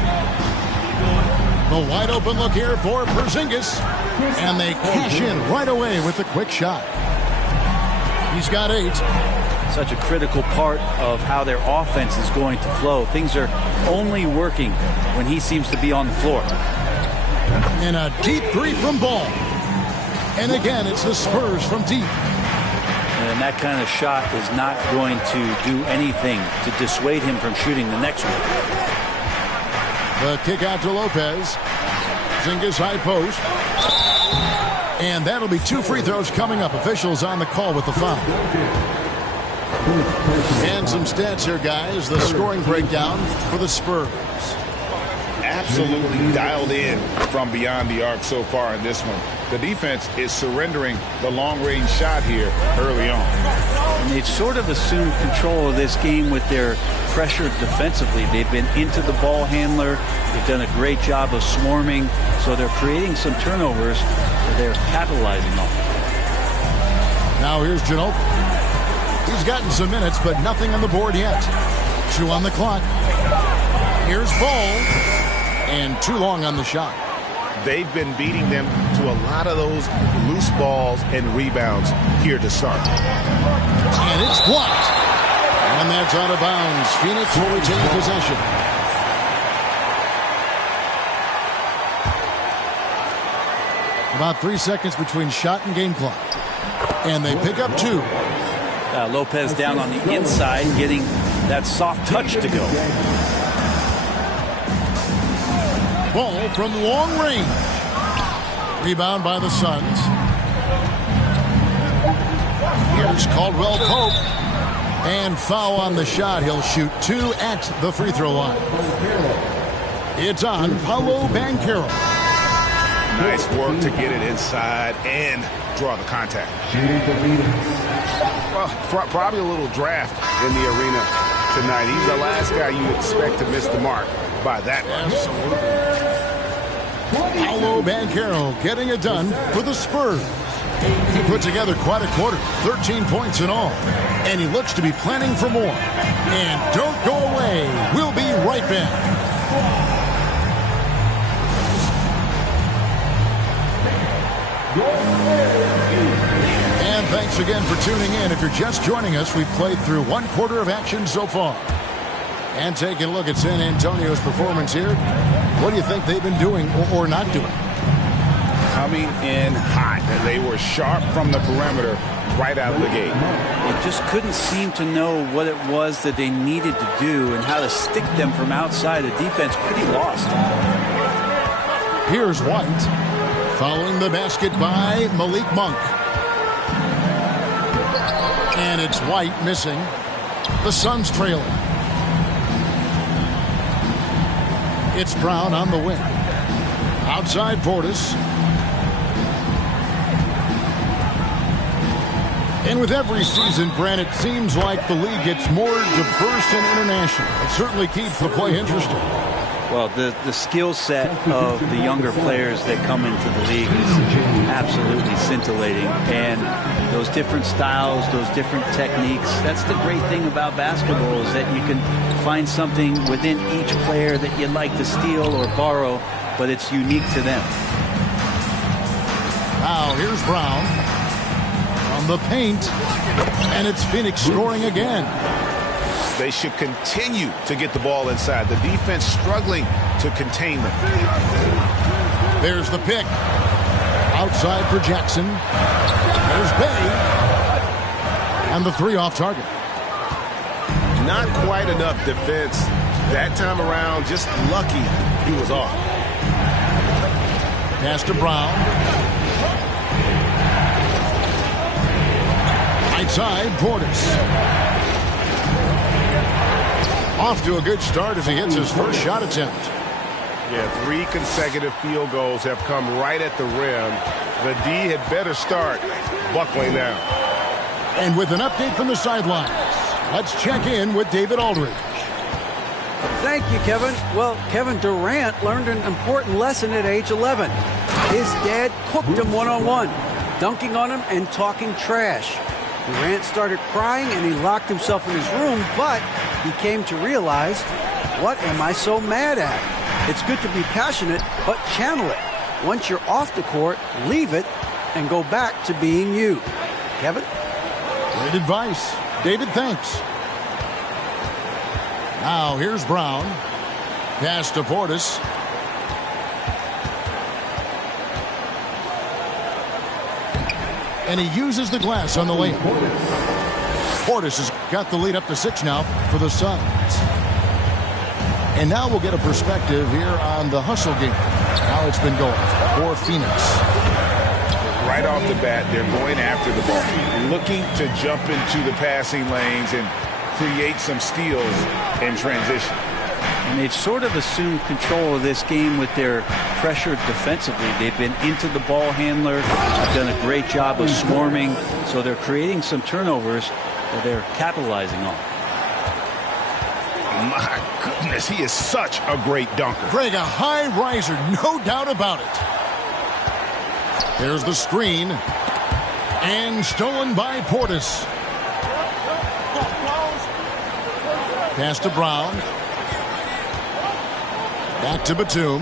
The wide open look here for Porzingis. And they cash in right away with the quick shot. He's got 8. Such a critical part of how their offense is going to flow. Things are only working when he seems to be on the floor. And a deep 3 from Ball. And again, it's the Spurs from deep. And that kind of shot is not going to do anything to dissuade him from shooting the next one. The kick out to Lopez. Porzingis high post. And that'll be 2 free throws coming up. Officials on the call with the foul. And some stats here, guys. The scoring breakdown for the Spurs. Absolutely dialed in from beyond the arc so far in this one. The defense is surrendering the long-range shot here early on. And they've sort of assumed control of this game with their pressure defensively. They've been into the ball handler. They've done a great job of swarming. So they're creating some turnovers that they're capitalizing on. Now here's Ginobili. He's gotten some minutes, but nothing on the board yet. 2 on the clock. Here's Ball. And too long on the shot. They've been beating them to a lot of those loose balls and rebounds here to start. And it's blocked. And that's out of bounds. Phoenix will retain possession. About 3 seconds between shot and game clock. And they pick up 2. Lopez down on the inside, getting that soft touch to go. Ball from long range. Rebound by the Suns. Here's Caldwell Pope. And foul on the shot. He'll shoot 2 at the free throw line. It's on Paolo Banchero. Nice work to get it inside and draw the contact. Well, probably a little draft in the arena tonight. He's the last guy you expect to miss the mark by that much. Paolo Banchero getting it done for the Spurs. He put together quite a quarter, 13 points in all. And he looks to be planning for more. And don't go away. We'll be right back. And thanks again for tuning in. If you're just joining us, we've played through 1 quarter of action so far. And taking a look at San Antonio's performance here. What do you think they've been doing or not doing? Coming in hot. They were sharp from the perimeter right out of the gate. They just couldn't seem to know what it was that they needed to do and how to stick them from outside. The defense pretty lost. Here's White. Following the basket by Malik Monk. And it's White missing. The Suns trailing. It's Brown on the wing. Outside Portis. And with every season, Grant, it seems like the league gets more diverse and international. It certainly keeps the play interesting. Well, the skill set of the younger players that come into the league is absolutely scintillating. And those different styles, those different techniques, that's the great thing about basketball is that you can find something within each player that you'd like to steal or borrow, but it's unique to them. Now here's Brown on the paint, and it's Phoenix scoring again. They should continue to get the ball inside. The defense struggling to contain them. There's the pick. Outside for Jackson. There's Bay. And the 3 off target. Not quite enough defense that time around. Just lucky he was off. Pass to Brown. Right side, Portis. Off to a good start as he hits his first shot attempt. Yeah, 3 consecutive field goals have come right at the rim. The D had better start buckling down. And with an update from the sidelines, let's check in with David Aldridge. Thank you, Kevin. Well, Kevin Durant learned an important lesson at age 11. His dad cooked him one-on-one, dunking on him and talking trash. Durant started crying and he locked himself in his room, but he came to realize, what am I so mad at? It's good to be passionate, but channel it. Once you're off the court, leave it and go back to being you. Kevin? Great advice. David, thanks. Now here's Brown. Pass to Portis. And he uses the glass on the layup. Portis has got the lead up to 6 now for the Suns. And now we'll get a perspective here on the hustle game. How it's been going for Phoenix. Right off the bat, they're going after the ball, looking to jump into the passing lanes and create some steals in transition. And they've sort of assumed control of this game with their pressure defensively. They've been into the ball handler, done a great job of swarming, so they're creating some turnovers that they're capitalizing on. My goodness, he is such a great dunker. Greg, a high riser, no doubt about it. There's the screen. And stolen by Portis. Pass to Brown. Back to Batum.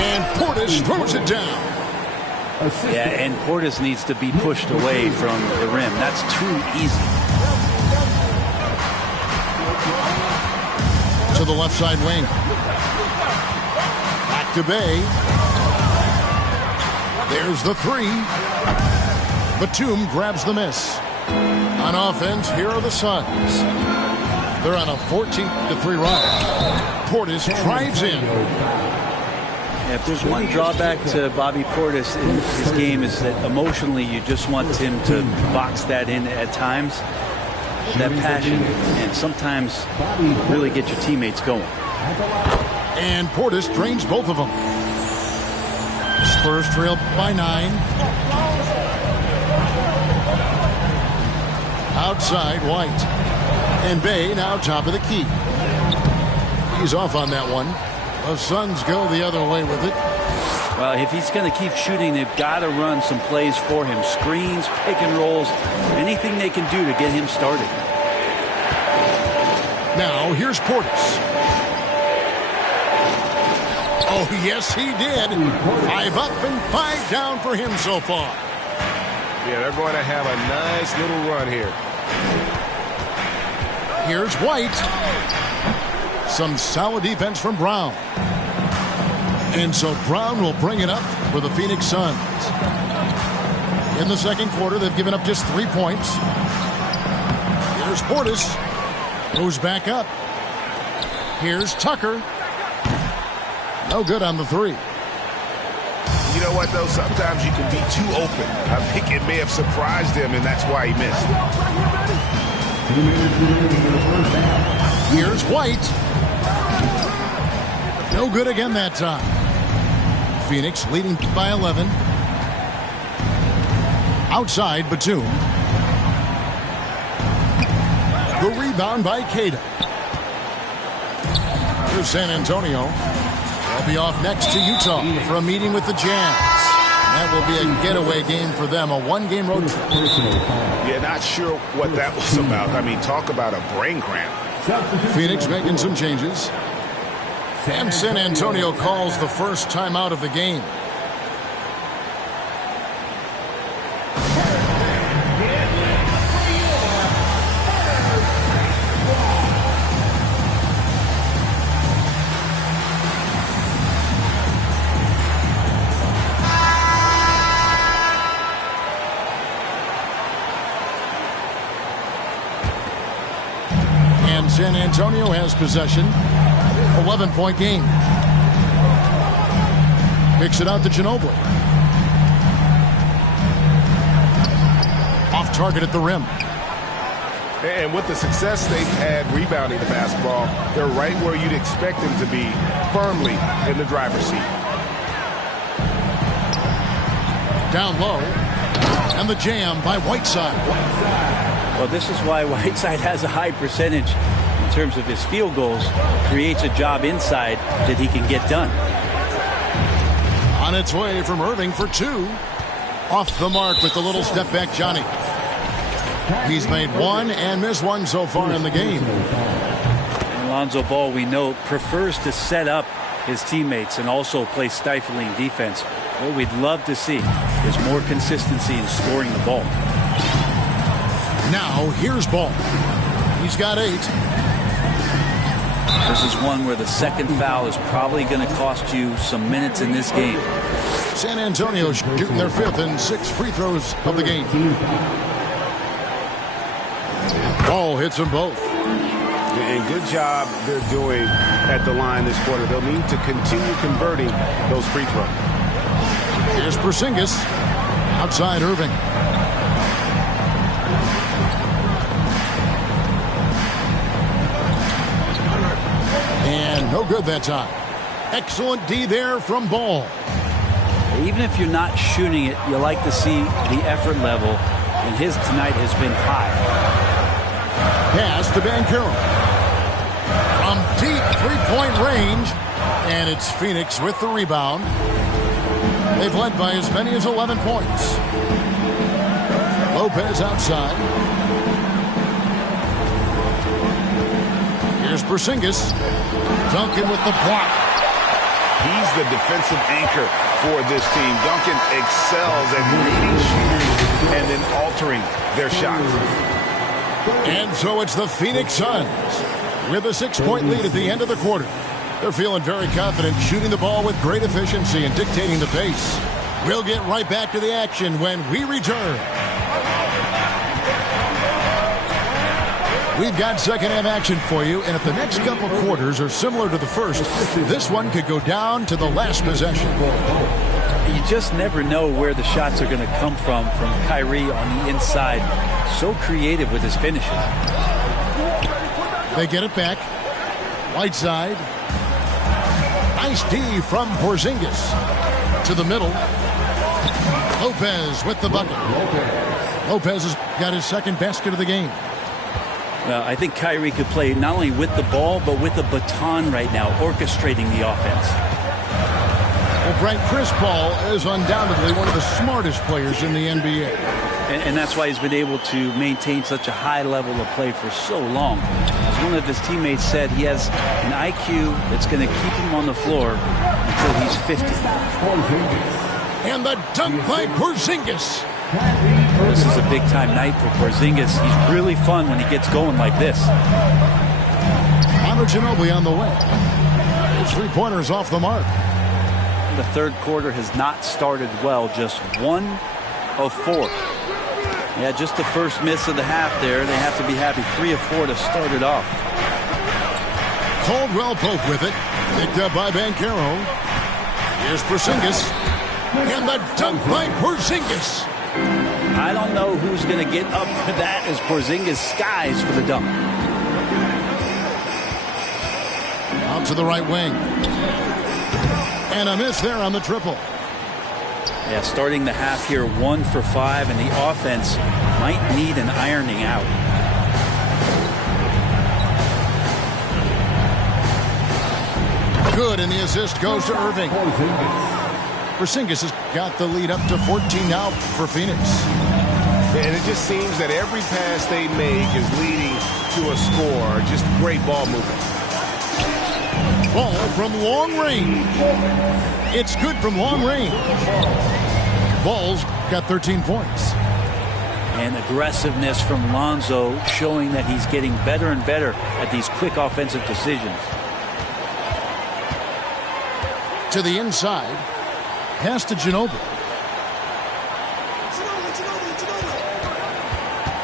And Portis throws it down. Yeah, and Portis needs to be pushed away from the rim. That's too easy. To the left side wing. Back to Bay. There's the 3. Batum grabs the miss. On offense, here are the Suns. They're on a 14-3 run. Portis drives in. Yeah, if there's one drawback to Bobby Portis in his game is that emotionally you just want him to box that in at times. That passion and sometimes really get your teammates going. And Portis drains both of them. Spurs trail by 9. Outside, White. And Bay now top of the key. He's off on that one. The Suns go the other way with it. Well, if he's going to keep shooting, they've got to run some plays for him. Screens, pick and rolls, anything they can do to get him started. Now, here's Portis. Oh, yes, he did. 5 up and 5 down for him so far. Yeah, they're going to have a nice little run here. Here's White. Some solid defense from Brown. And so Brown will bring it up for the Phoenix Suns. In the second quarter, they've given up just 3 points. Here's Portis. Goes back up. Here's Tucker. No good on the 3. You know what, though? Sometimes you can be too open. I think it may have surprised him, and that's why he missed. Here's White. No good again that time. Phoenix leading by 11. Outside, Batum. The rebound by Queta. Here's San Antonio. They'll be off next to Utah for a meeting with the Jazz. That will be a getaway game for them, a 1-game road trip. Yeah, not sure what that was about. I mean, talk about a brain cramp. Phoenix making some changes. And San Antonio calls the first timeout of the game. San Antonio has possession. 11-point game. Kicks it out to Ginobili. Off target at the rim. And with the success they've had rebounding the basketball, they're right where you'd expect them to be, firmly in the driver's seat. Down low. And the jam by Whiteside. Well, this is why Whiteside has a high percentage in terms of his field goals. Creates a job inside that he can get done. On its way from Irving for two. Off the mark with the little step back, Johnny. He's made one and missed one so far in the game. Lonzo Ball, we know, prefers to set up his teammates and also play stifling defense. What we'd love to see is more consistency in scoring the ball. Now, here's Ball. He's got 8. This is one where the second foul is probably going to cost you some minutes in this game. San Antonio shooting their 5th and 6th free throws of the game. Ball hits them both. And good job they're doing at the line this quarter. They'll need to continue converting those free throws. Here's Porzingis. Outside Irving. And no good that time. Excellent D there from Ball. Even if you're not shooting it, you like to see the effort level, and his tonight has been high. Pass to Banchero. From deep three-point range, and it's Phoenix with the rebound. They've led by as many as 11 points. Lopez outside. Here's Porzingis. Duncan with the block. He's the defensive anchor for this team. Duncan excels at reading shooters and then altering their shots. And so it's the Phoenix Suns with a 6-point lead at the end of the quarter. They're feeling very confident, shooting the ball with great efficiency and dictating the pace. We'll get right back to the action when we return. We've got second-half action for you, and if the next couple quarters are similar to the first, this one could go down to the last possession. You just never know where the shots are going to come from Kyrie on the inside. So creative with his finishes. They get it back. Whiteside. Nice D from Porzingis. To the middle. Lopez with the bucket. Lopez has got his second basket of the game. Well, I think Kyrie could play not only with the ball, but with the baton right now, orchestrating the offense. Well, Brent, Chris Paul is undoubtedly one of the smartest players in the NBA. And that's why he's been able to maintain such a high level of play for so long. As one of his teammates said, he has an IQ that's going to keep him on the floor until he's 50. And the dunk by Porzingis. This is a big-time night for Porzingis. He's really fun when he gets going like this. Manu Ginobili on the way. His three-pointers off the mark. The third quarter has not started well. Just 1 of 4. Yeah, just the first miss of the half there. They have to be happy. 3 of 4 to start it off. Caldwell Pope with it. Picked up by Banchero. Here's Porzingis. And the dunk by Porzingis. I don't know who's going to get up for that as Porzingis skies for the dunk. Out to the right wing. And a miss there on the triple. Yeah, starting the half here 1 for 5, and the offense might need an ironing out. Good, and the assist goes to Irving. Porzingis has got the lead up to 14 now for Phoenix. And it just seems that every pass they make is leading to a score. Just great ball movement. Ball from long range. It's good from long range. Ball's got 13 points. And aggressiveness from Lonzo showing that he's getting better and better at these quick offensive decisions. To the inside. Pass to Ginobili.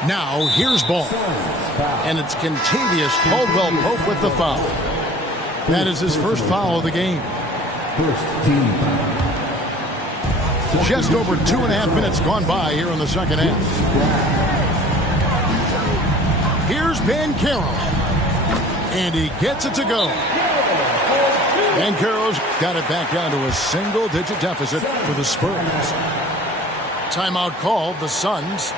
Now here's Ball. And it's Kentavious Caldwell-Pope with the foul. That is his first foul of the game. First team foul. Just over 2.5 minutes gone by here in the second half. Here's Banchero. And he gets it to go. Banchero's got it back down to a single-digit deficit for the Spurs. Timeout called, the Suns.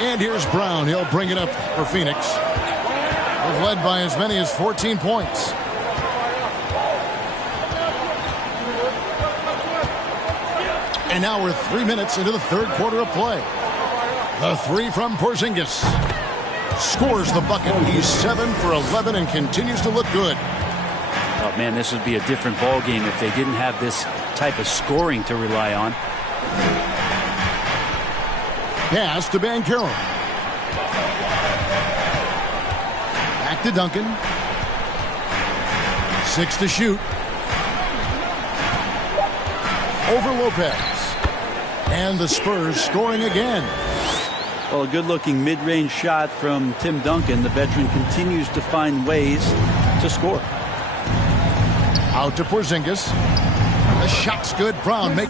And here's Brown. He'll bring it up for Phoenix. They've led by as many as 14 points. And now we're 3 minutes into the third quarter of play. The three from Porzingis. Scores the bucket. He's 7 for 11 and continues to look good. Oh, man, this would be a different ball game if they didn't have this type of scoring to rely on. Pass to Banchero. Back to Duncan. 6 to shoot. Over Lopez. And the Spurs scoring again. Well, a good-looking mid-range shot from Tim Duncan. The veteran continues to find ways to score. Out to Porzingis. The shot's good. Brown make.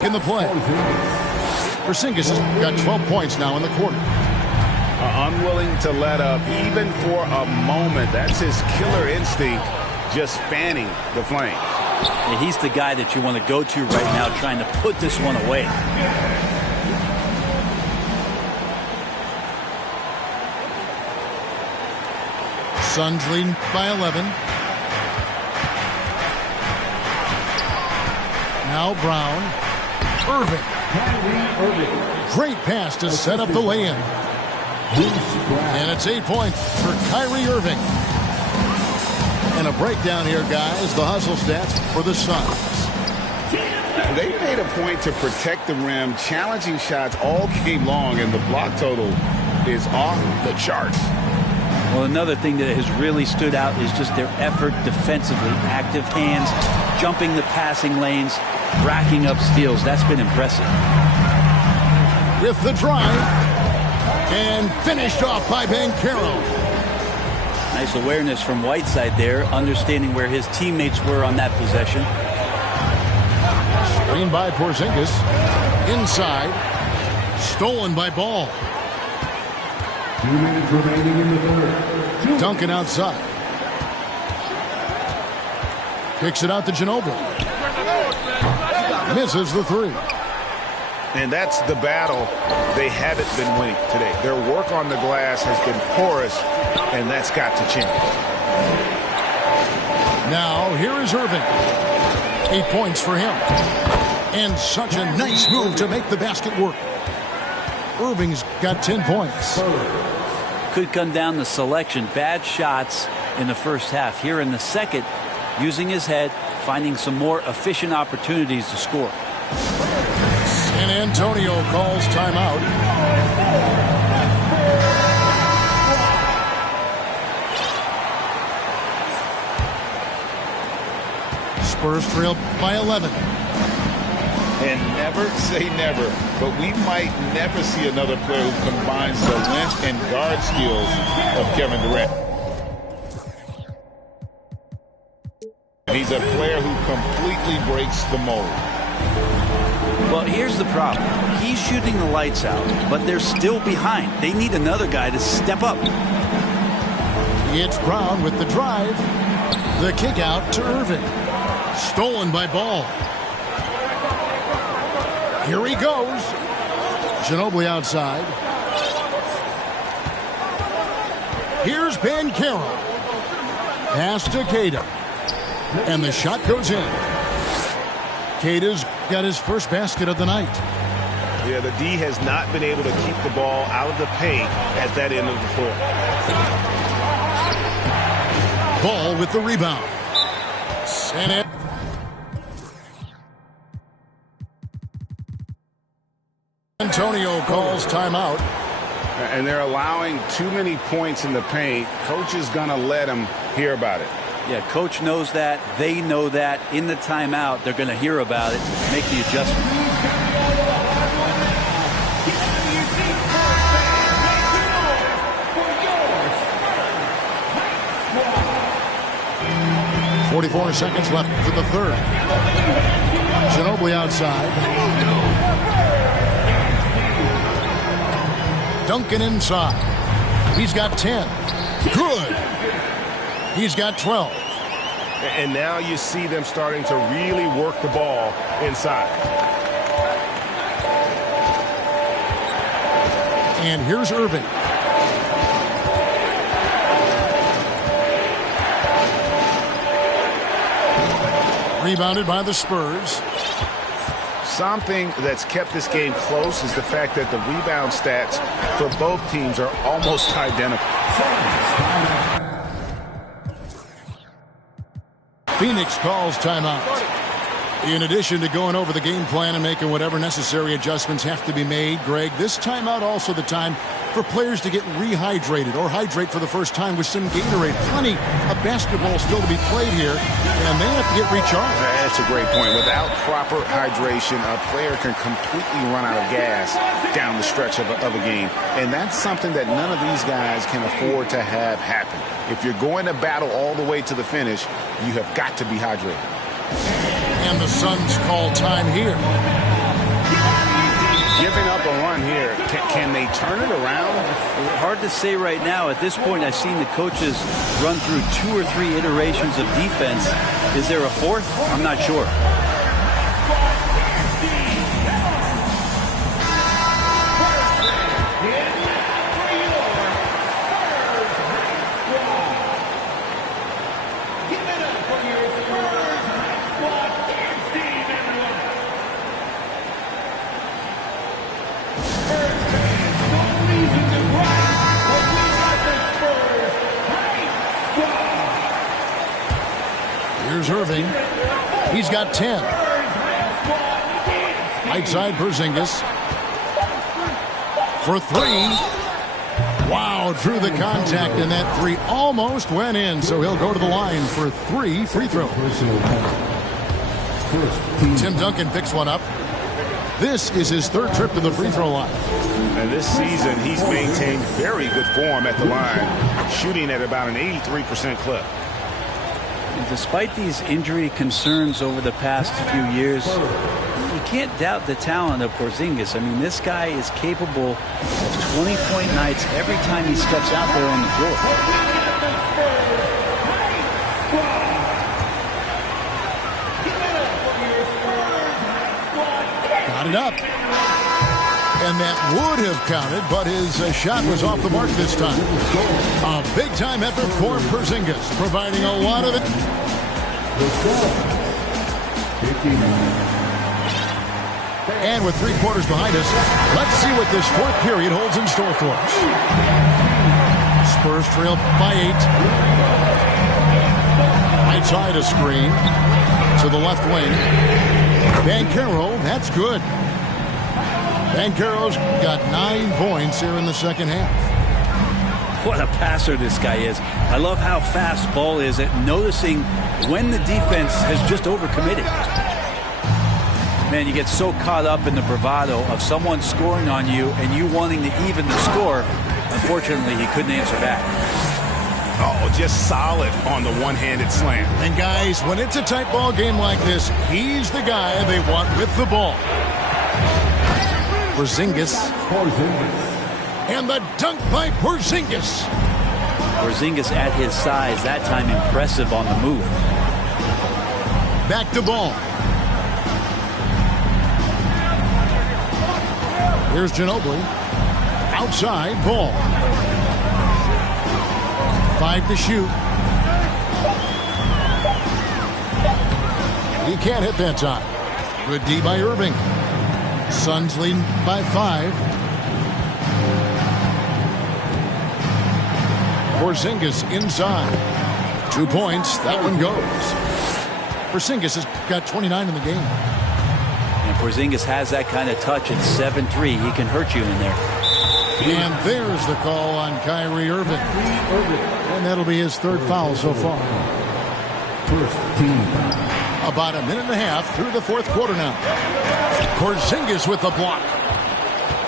In the play. Porzingis has got 12 points now in the quarter. Unwilling to let up even for a moment. That's his killer instinct, just fanning the flame. Yeah, he's the guy that you want to go to right now trying to put this one away. Suns leading by 11. Now Brown. Irving. Great pass to set up the lay-in. And it's 8 points for Kyrie Irving. And a breakdown here, guys. The hustle stats for the Suns. They made a point to protect the rim, challenging shots all game long, and the block total is off the charts. Well, another thing that has really stood out is just their effort defensively. Active hands, jumping the passing lanes, racking up steals. That's been impressive. With the drive. And finished off by Banchero. Nice awareness from Whiteside there, understanding where his teammates were on that possession. Screen by Porzingis. Inside. Stolen by Ball. 2 minutes remaining in the third. Duncan outside. Kicks it out to Ginobili. Misses the three. And that's the battle they haven't been winning today. Their work on the glass has been porous, and that's got to change. Now, here is Irving. 8 points for him. And such a nice move to make the basket work. Irving's got 10 points. Could come down to selection. Bad shots in the first half. Here in the second, using his head, finding some more efficient opportunities to score. San Antonio calls timeout. Spurs trail by 11. And never say never, but we might never see another player who combines the length and guard skills of Kevin Durant. He's a player who completely breaks the mold. Well, here's the problem. He's shooting the lights out, but they're still behind. They need another guy to step up. It's Brown with the drive. The kick out to Irving. Stolen by Ball. Here he goes. Ginobili outside. Here's Banchero. Pass to Queta. And the shot goes in. Queta's got his first basket of the night. Yeah, the D has not been able to keep the ball out of the paint at that end of the floor. Ball with the rebound. San Antonio calls timeout. And they're allowing too many points in the paint. Coach is going to let them hear about it. Yeah, coach knows that. They know that. In the timeout, they're going to hear about it, make the adjustment. .44 seconds left for the third. Ginobili outside. Duncan inside. He's got 10. Good. He's got 12. And now you see them starting to really work the ball inside. And here's Irving. Rebounded by the Spurs. Something that's kept this game close is the fact that the rebound stats for both teams are almost identical. Phoenix calls timeout. In addition to going over the game plan and making whatever necessary adjustments have to be made, Greg, this timeout also the time for players to get rehydrated or hydrate for the first time with some Gatorade. Plenty of basketball still to be played here, and they have to get recharged. That's a great point. Without proper hydration, a player can completely run out of gas down the stretch of a game. And that's something that none of these guys can afford to have happen. If you're going to battle all the way to the finish, you have got to be hydrated. And the Suns call time here. Giving up a run here. Can they turn it around? Hard to say right now. At this point, I've seen the coaches run through 2 or 3 iterations of defense. Is there a fourth? I'm not sure. Here's Irving. He's got 10. Right side Porzingis. For 3. Wow, drew the contact, and that 3 almost went in, so he'll go to the line for 3 free throws. Tim Duncan picks one up. This is his 3rd trip to the free throw line. And this season, he's maintained very good form at the line, shooting at about an 83% clip. And despite these injury concerns over the past few years, you can't doubt the talent of Porzingis. I mean, this guy is capable of 20-point nights every time he steps out there on the floor. Got it up. And that would have counted, but his shot was off the mark this time. A big-time effort for Porzingis, providing a lot of it. And with 3 quarters behind us, let's see what this 4th period holds in store for us. Spurs trail by 8. Right side a screen to the left wing. Banchero, that's good. Banchero's got 9 points here in the second half. What a passer this guy is. I love how fast Ball is at noticing when the defense has just overcommitted. Man, you get so caught up in the bravado of someone scoring on you and you wanting to even the score. Unfortunately, he couldn't answer back. Oh, just solid on the one-handed slam. And guys, when it's a tight ball game like this, he's the guy they want with the ball. Porzingis. And the dunk by Porzingis. Porzingis at his size, that time impressive on the move. Back to Ball. Here's Ginobili. Outside, Ball. 5 to shoot. He can't hit that time. Good D by Irving. Suns leading by 5. Porzingis inside. 2 points. That one goes. Porzingis has got 29 in the game. And Porzingis has that kind of touch at 7'3". He can hurt you in there. And there's the call on Kyrie Irving. And that'll be his 3rd foul so far. About a minute and a half through the 4th quarter now. Porzingis with the block.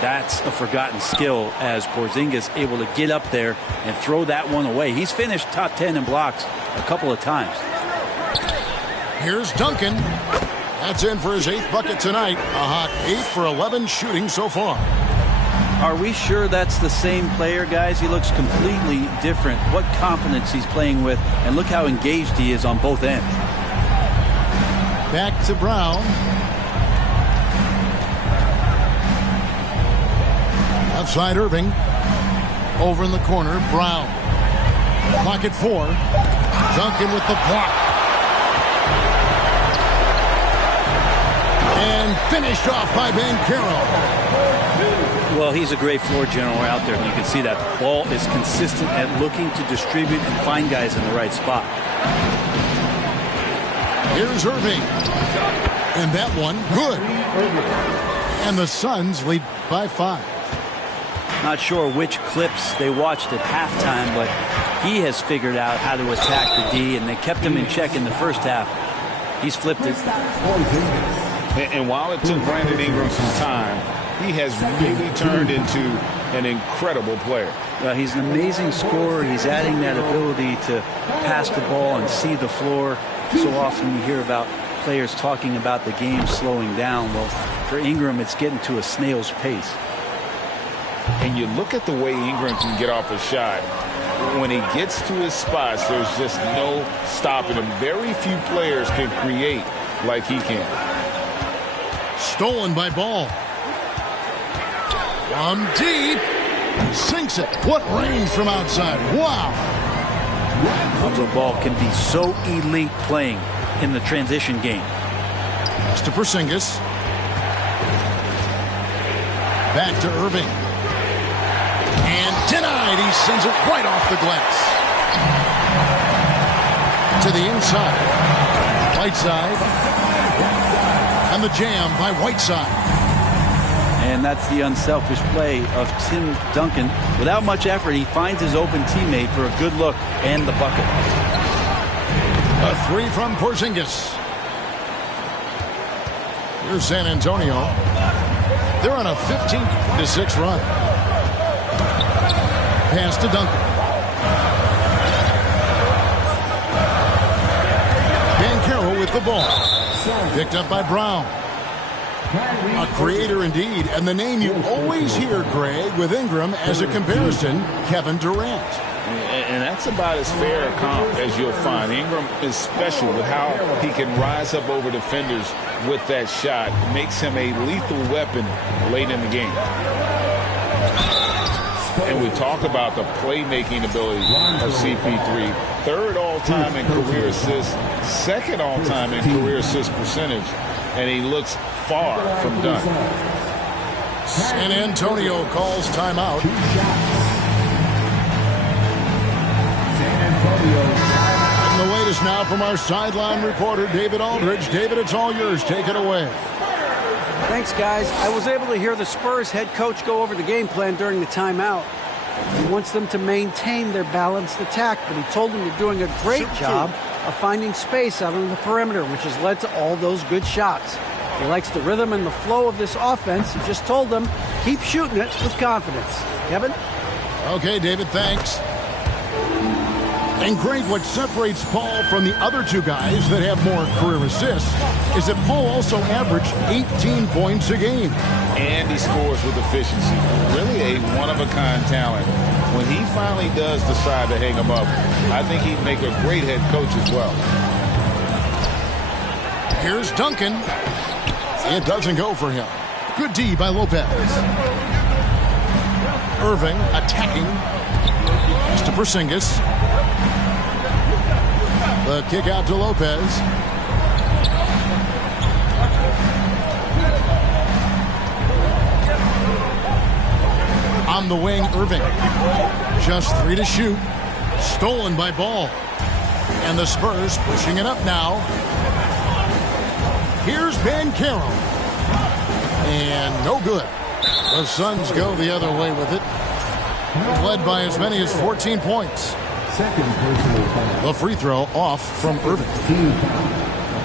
That's a forgotten skill, as Porzingis able to get up there and throw that one away. He's finished top 10 in blocks a couple of times. Here's Duncan. That's in for his 8th bucket tonight. A hot 8 for 11 shooting so far. Are we sure that's the same player, guys? He looks completely different. What confidence he's playing with, and look how engaged he is on both ends. Back to Brown. Outside Irving. Over in the corner, Brown. Clock at 4. Duncan with the block. And finished off by Banchero. Well, he's a great floor general out there. You can see that ball is consistent at looking to distribute and find guys in the right spot. Here's Irving. And that one, good. And the Suns lead by 5. Not sure which clips they watched at halftime, but he has figured out how to attack the D, and they kept him in check in the first half. He's flipped it. And while it took Brandon Ingram some time, he has really turned into an incredible player. He's an amazing scorer. He's adding that ability to pass the ball and see the floor. So often you hear about players talking about the game slowing down. Well, for Ingram, it's getting to a snail's pace. And you look at the way Ingram can get off a shot. When he gets to his spots, there's just no stopping him. Very few players can create like he can. Stolen by Ball. From deep. Sinks it. What range from outside. Wow. Lonzo Ball can be so elite playing in the transition game. Pass to Porzingis. Back to Irving. And denied. He sends it right off the glass. To the inside. Whiteside. And the jam by Whiteside. And that's the unselfish play of Tim Duncan. Without much effort, he finds his open teammate for a good look and the bucket. A 3 from Porzingis. Here's San Antonio. They're on a 15-6 run. Pass to Duncan. Banchero with the ball. Picked up by Brown. A creator indeed, and the name you always hear, Greg, with Ingram as a comparison, Kevin Durant. And that's about as fair a comp as you'll find. Ingram is special with how he can rise up over defenders with that shot. Makes him a lethal weapon late in the game. And we talk about the playmaking ability of CP3. 3rd all-time in career assists, 2nd all-time in career assist percentage, and he looks far from done. San Antonio calls timeout. And the latest now from our sideline reporter, David Aldridge. David, it's all yours. Take it away. Thanks, guys. I was able to hear the Spurs head coach go over the game plan during the timeout. He wants them to maintain their balanced attack, but he told them they're doing a great job of finding space out on the perimeter, which has led to all those good shots. He likes the rhythm and the flow of this offense. He just told them, keep shooting it with confidence. Kevin? Okay, David, thanks. And Greg, what separates Paul from the other 2 guys that have more career assists is that Paul also averaged 18 points a game. And he scores with efficiency. Really a one-of-a-kind talent. When he finally does decide to hang him up, I think he'd make a great head coach as well. Here's Duncan. It doesn't go for him. Good D by Lopez. Irving attacking. Pass to Porzingis. The kick out to Lopez. On the wing, Irving. Just 3 to shoot. Stolen by Ball. And the Spurs pushing it up now. Here's Banchero. And no good. The Suns go the other way with it. They've led by as many as 14 points. The free throw off from Irving.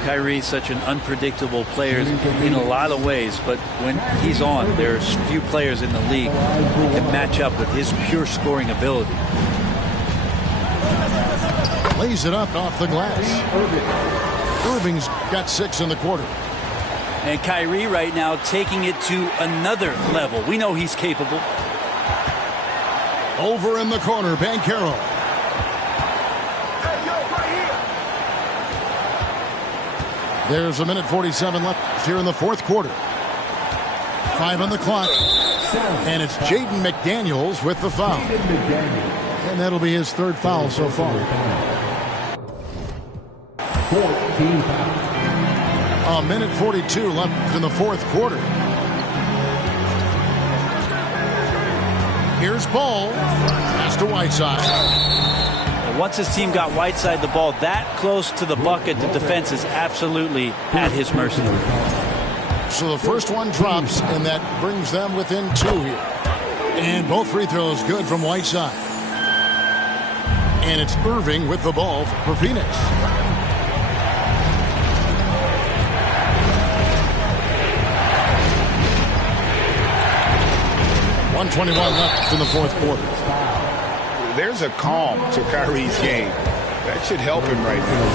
Kyrie's such an unpredictable player in a lot of ways, but when he's on, there's few players in the league that can match up with his pure scoring ability. Lays it up off the glass. Irving's got 6 in the quarter. And Kyrie right now taking it to another level. We know he's capable. Over in the corner, Banchero. There's a minute 47 left here in the fourth quarter. 5 on the clock. And it's Jaden McDaniels with the foul. And that'll be his 3rd foul so far. 14 fouls. A minute 42 left in the fourth quarter. Here's Ball. Pass to Whiteside. Once his team got Whiteside the ball that close to the bucket, the defense is absolutely at his mercy. So the first one drops, and that brings them within 2 here. And both free throws good from Whiteside. And it's Irving with the ball for Phoenix. 1:21 left in the fourth quarter. There's a calm to Kyrie's game. That should help him right now.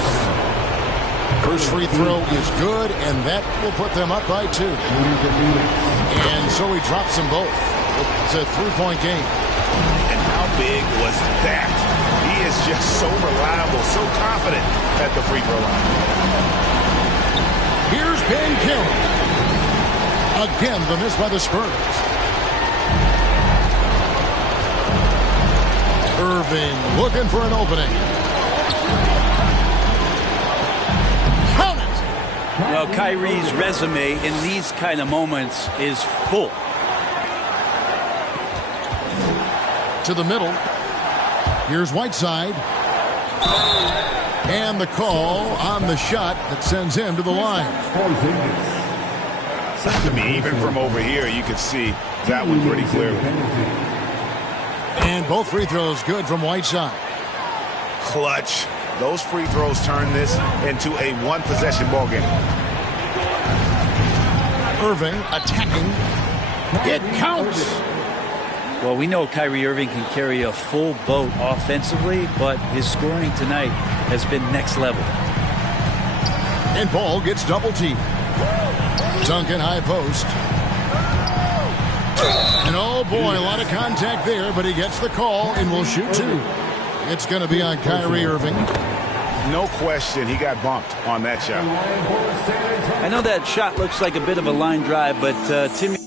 First free throw is good, and that will put them up by 2. And so he drops them both. It's a 3-point game. And how big was that? He is just so reliable, so confident at the free throw line. Here's Banchero. Again, the miss by the Spurs. Irving looking for an opening. Count it! Well, Kyrie's resume in these kind of moments is full. To the middle. Here's Whiteside. And the call on the shot that sends him to the line. To me, even from over here, you could see that one pretty clearly. And both free throws good from Whiteside. Clutch. Those free throws turn this into a one-possession ball game. Irving attacking. It counts. Well, we know Kyrie Irving can carry a full boat offensively, but his scoring tonight has been next level. And Ball gets double teamed. Duncan high post. And oh boy, a lot of contact there, but he gets the call and will shoot 2. It's going to be on Kyrie Irving. No question, he got bumped on that shot. I know that shot looks like a bit of a line drive, but Timmy.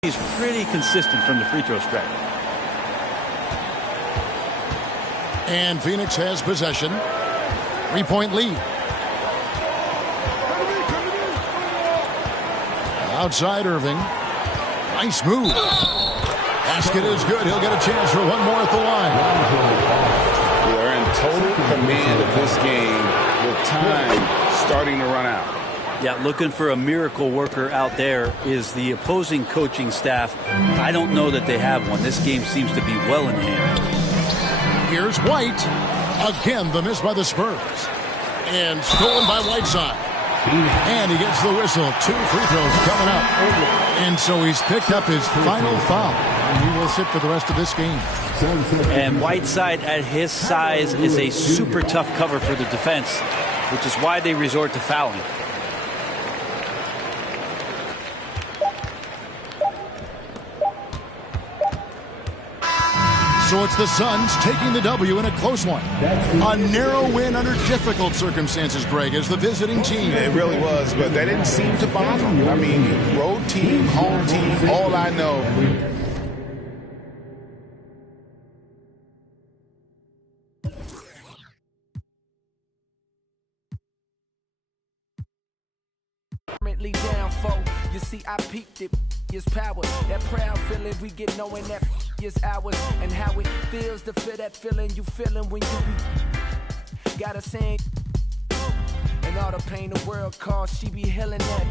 He's pretty consistent from the free throw stripe. And Phoenix has possession. 3-point lead. Outside Irving. Nice move. Basket is good. He'll get a chance for one more at the line. They're in total command of this game with time starting to run out. Yeah, looking for a miracle worker out there is the opposing coaching staff. I don't know that they have one. This game seems to be well in hand. Here's White. Again, the miss by the Spurs. And stolen by Whiteside. And he gets the whistle. 2 free throws coming up. And so he's picked up his final foul. And he will sit for the rest of this game. And Whiteside at his size is a super tough cover for the defense, which is why they resort to fouling. So it's the Suns taking the W in a close one. A narrow win under difficult circumstances, Greg, as the visiting team. It really was, but that didn't seem to bother them. I mean, road team, home team, all I know. Down, You see, I peeped it. Is power, that proud feeling we get knowing that is ours, and how it feels to feel that feeling you feeling when you be gotta sing. And all the pain the world caused, she be healing that.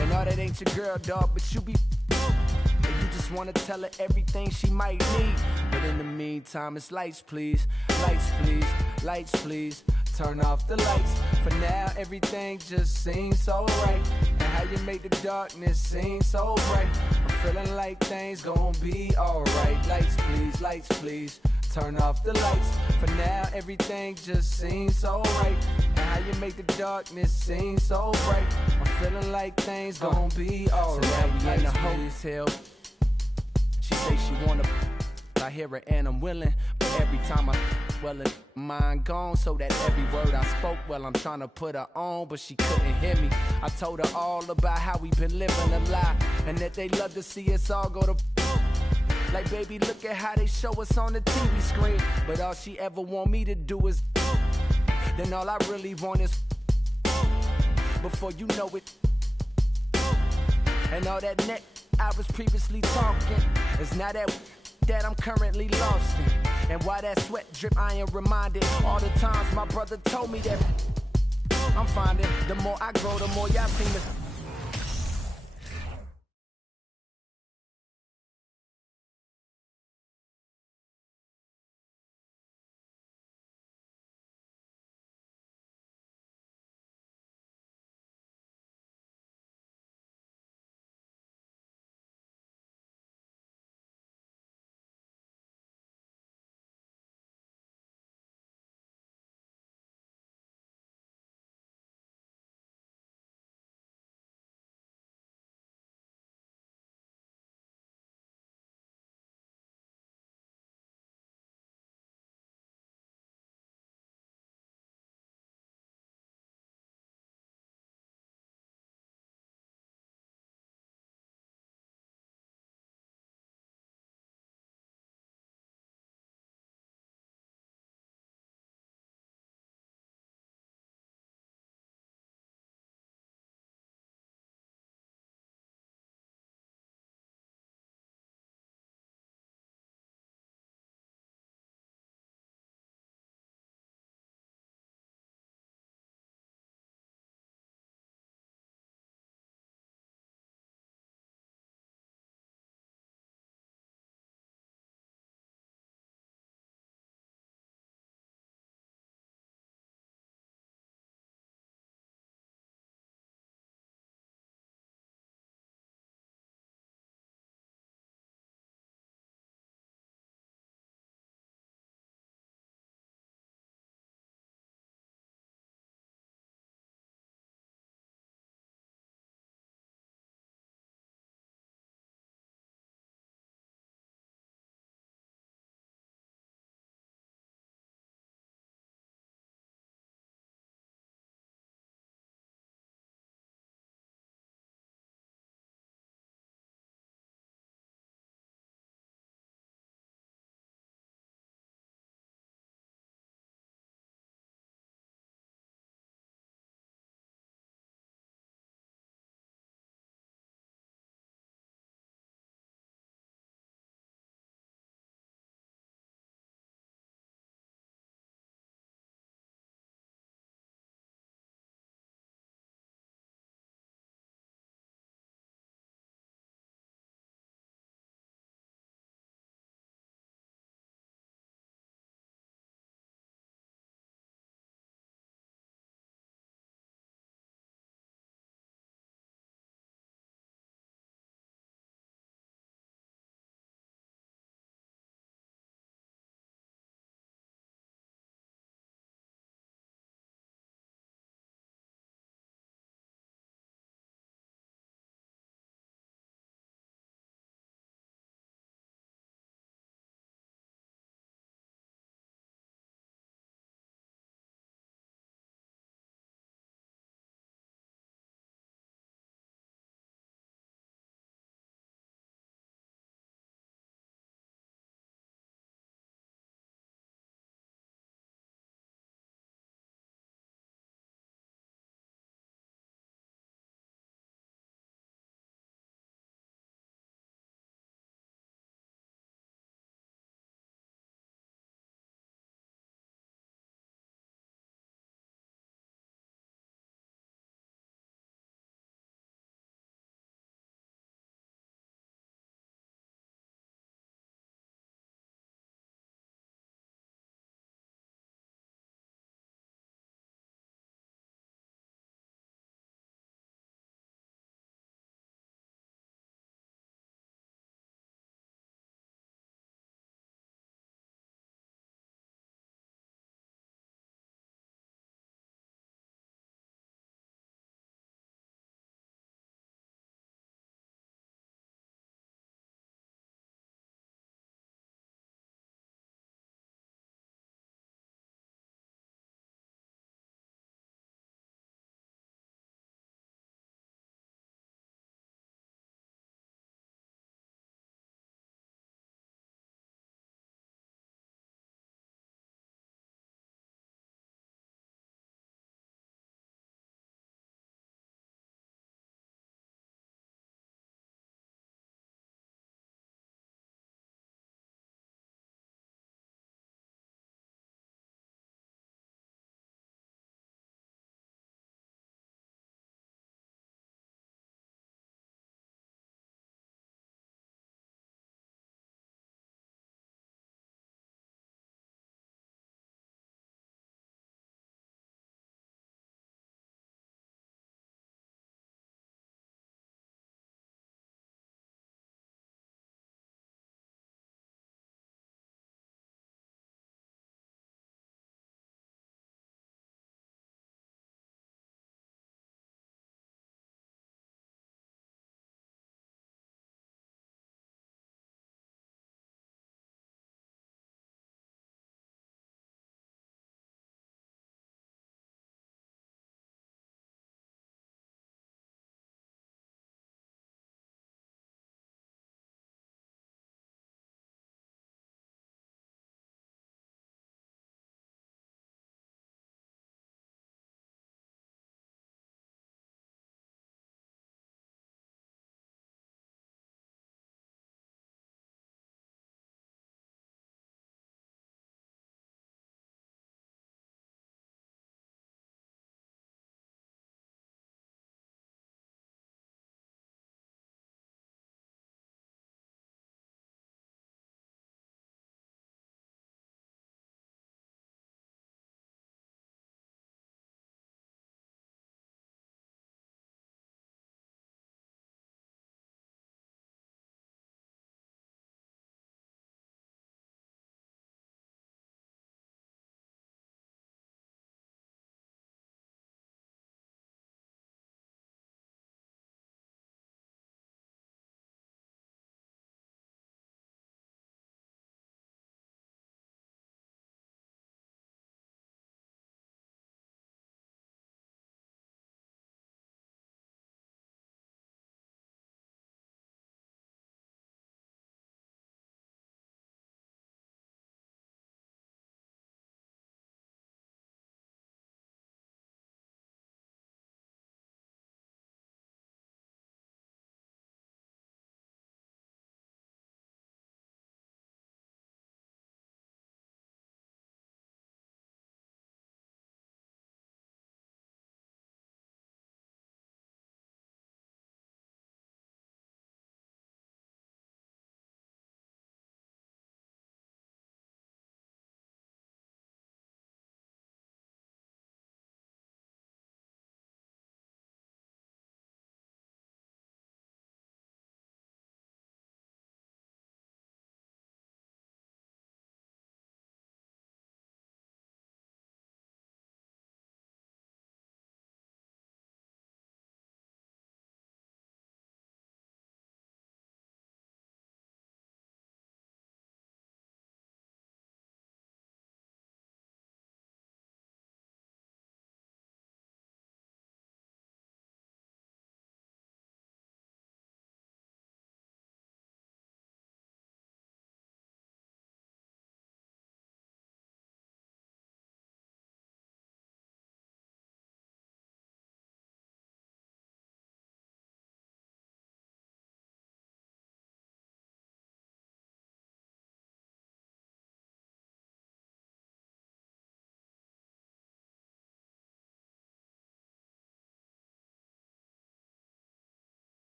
And all that ain't your girl, dog, but you be and you just wanna tell her everything she might need. But in the meantime, it's lights, please, lights, please, lights, please. Turn off the lights. For now, everything just seems so right. And how you make the darkness seem so bright. I'm feeling like things gon' be alright. Lights, please, lights, please. Turn off the lights. For now, everything just seems so right. And how you make the darkness seem so bright. I'm feeling like things gon' be alright. So now we in the holy's hell. She say she wanna, I hear her and I'm willing. But every time well, it's mine gone, so that every word I spoke, well, I'm trying to put her on, but she couldn't hear me. I told her all about how we been living a lie, and that they love to see us all go to like, baby, look at how they show us on the TV screen. But all she ever want me to do is then all I really want is before you know it. And all that neck I was previously talking is now that I'm currently lost in. And why that sweat drip, I am reminded all the times my brother told me that I'm finding the more I grow, the more y'all seem to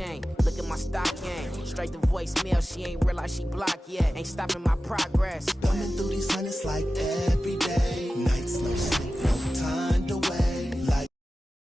blockchain. Look at my stock game. Straight to voicemail, she ain't realize she blocked yet. Ain't stopping my progress. Thumbing through these hundreds like every day. Nights, no sleep.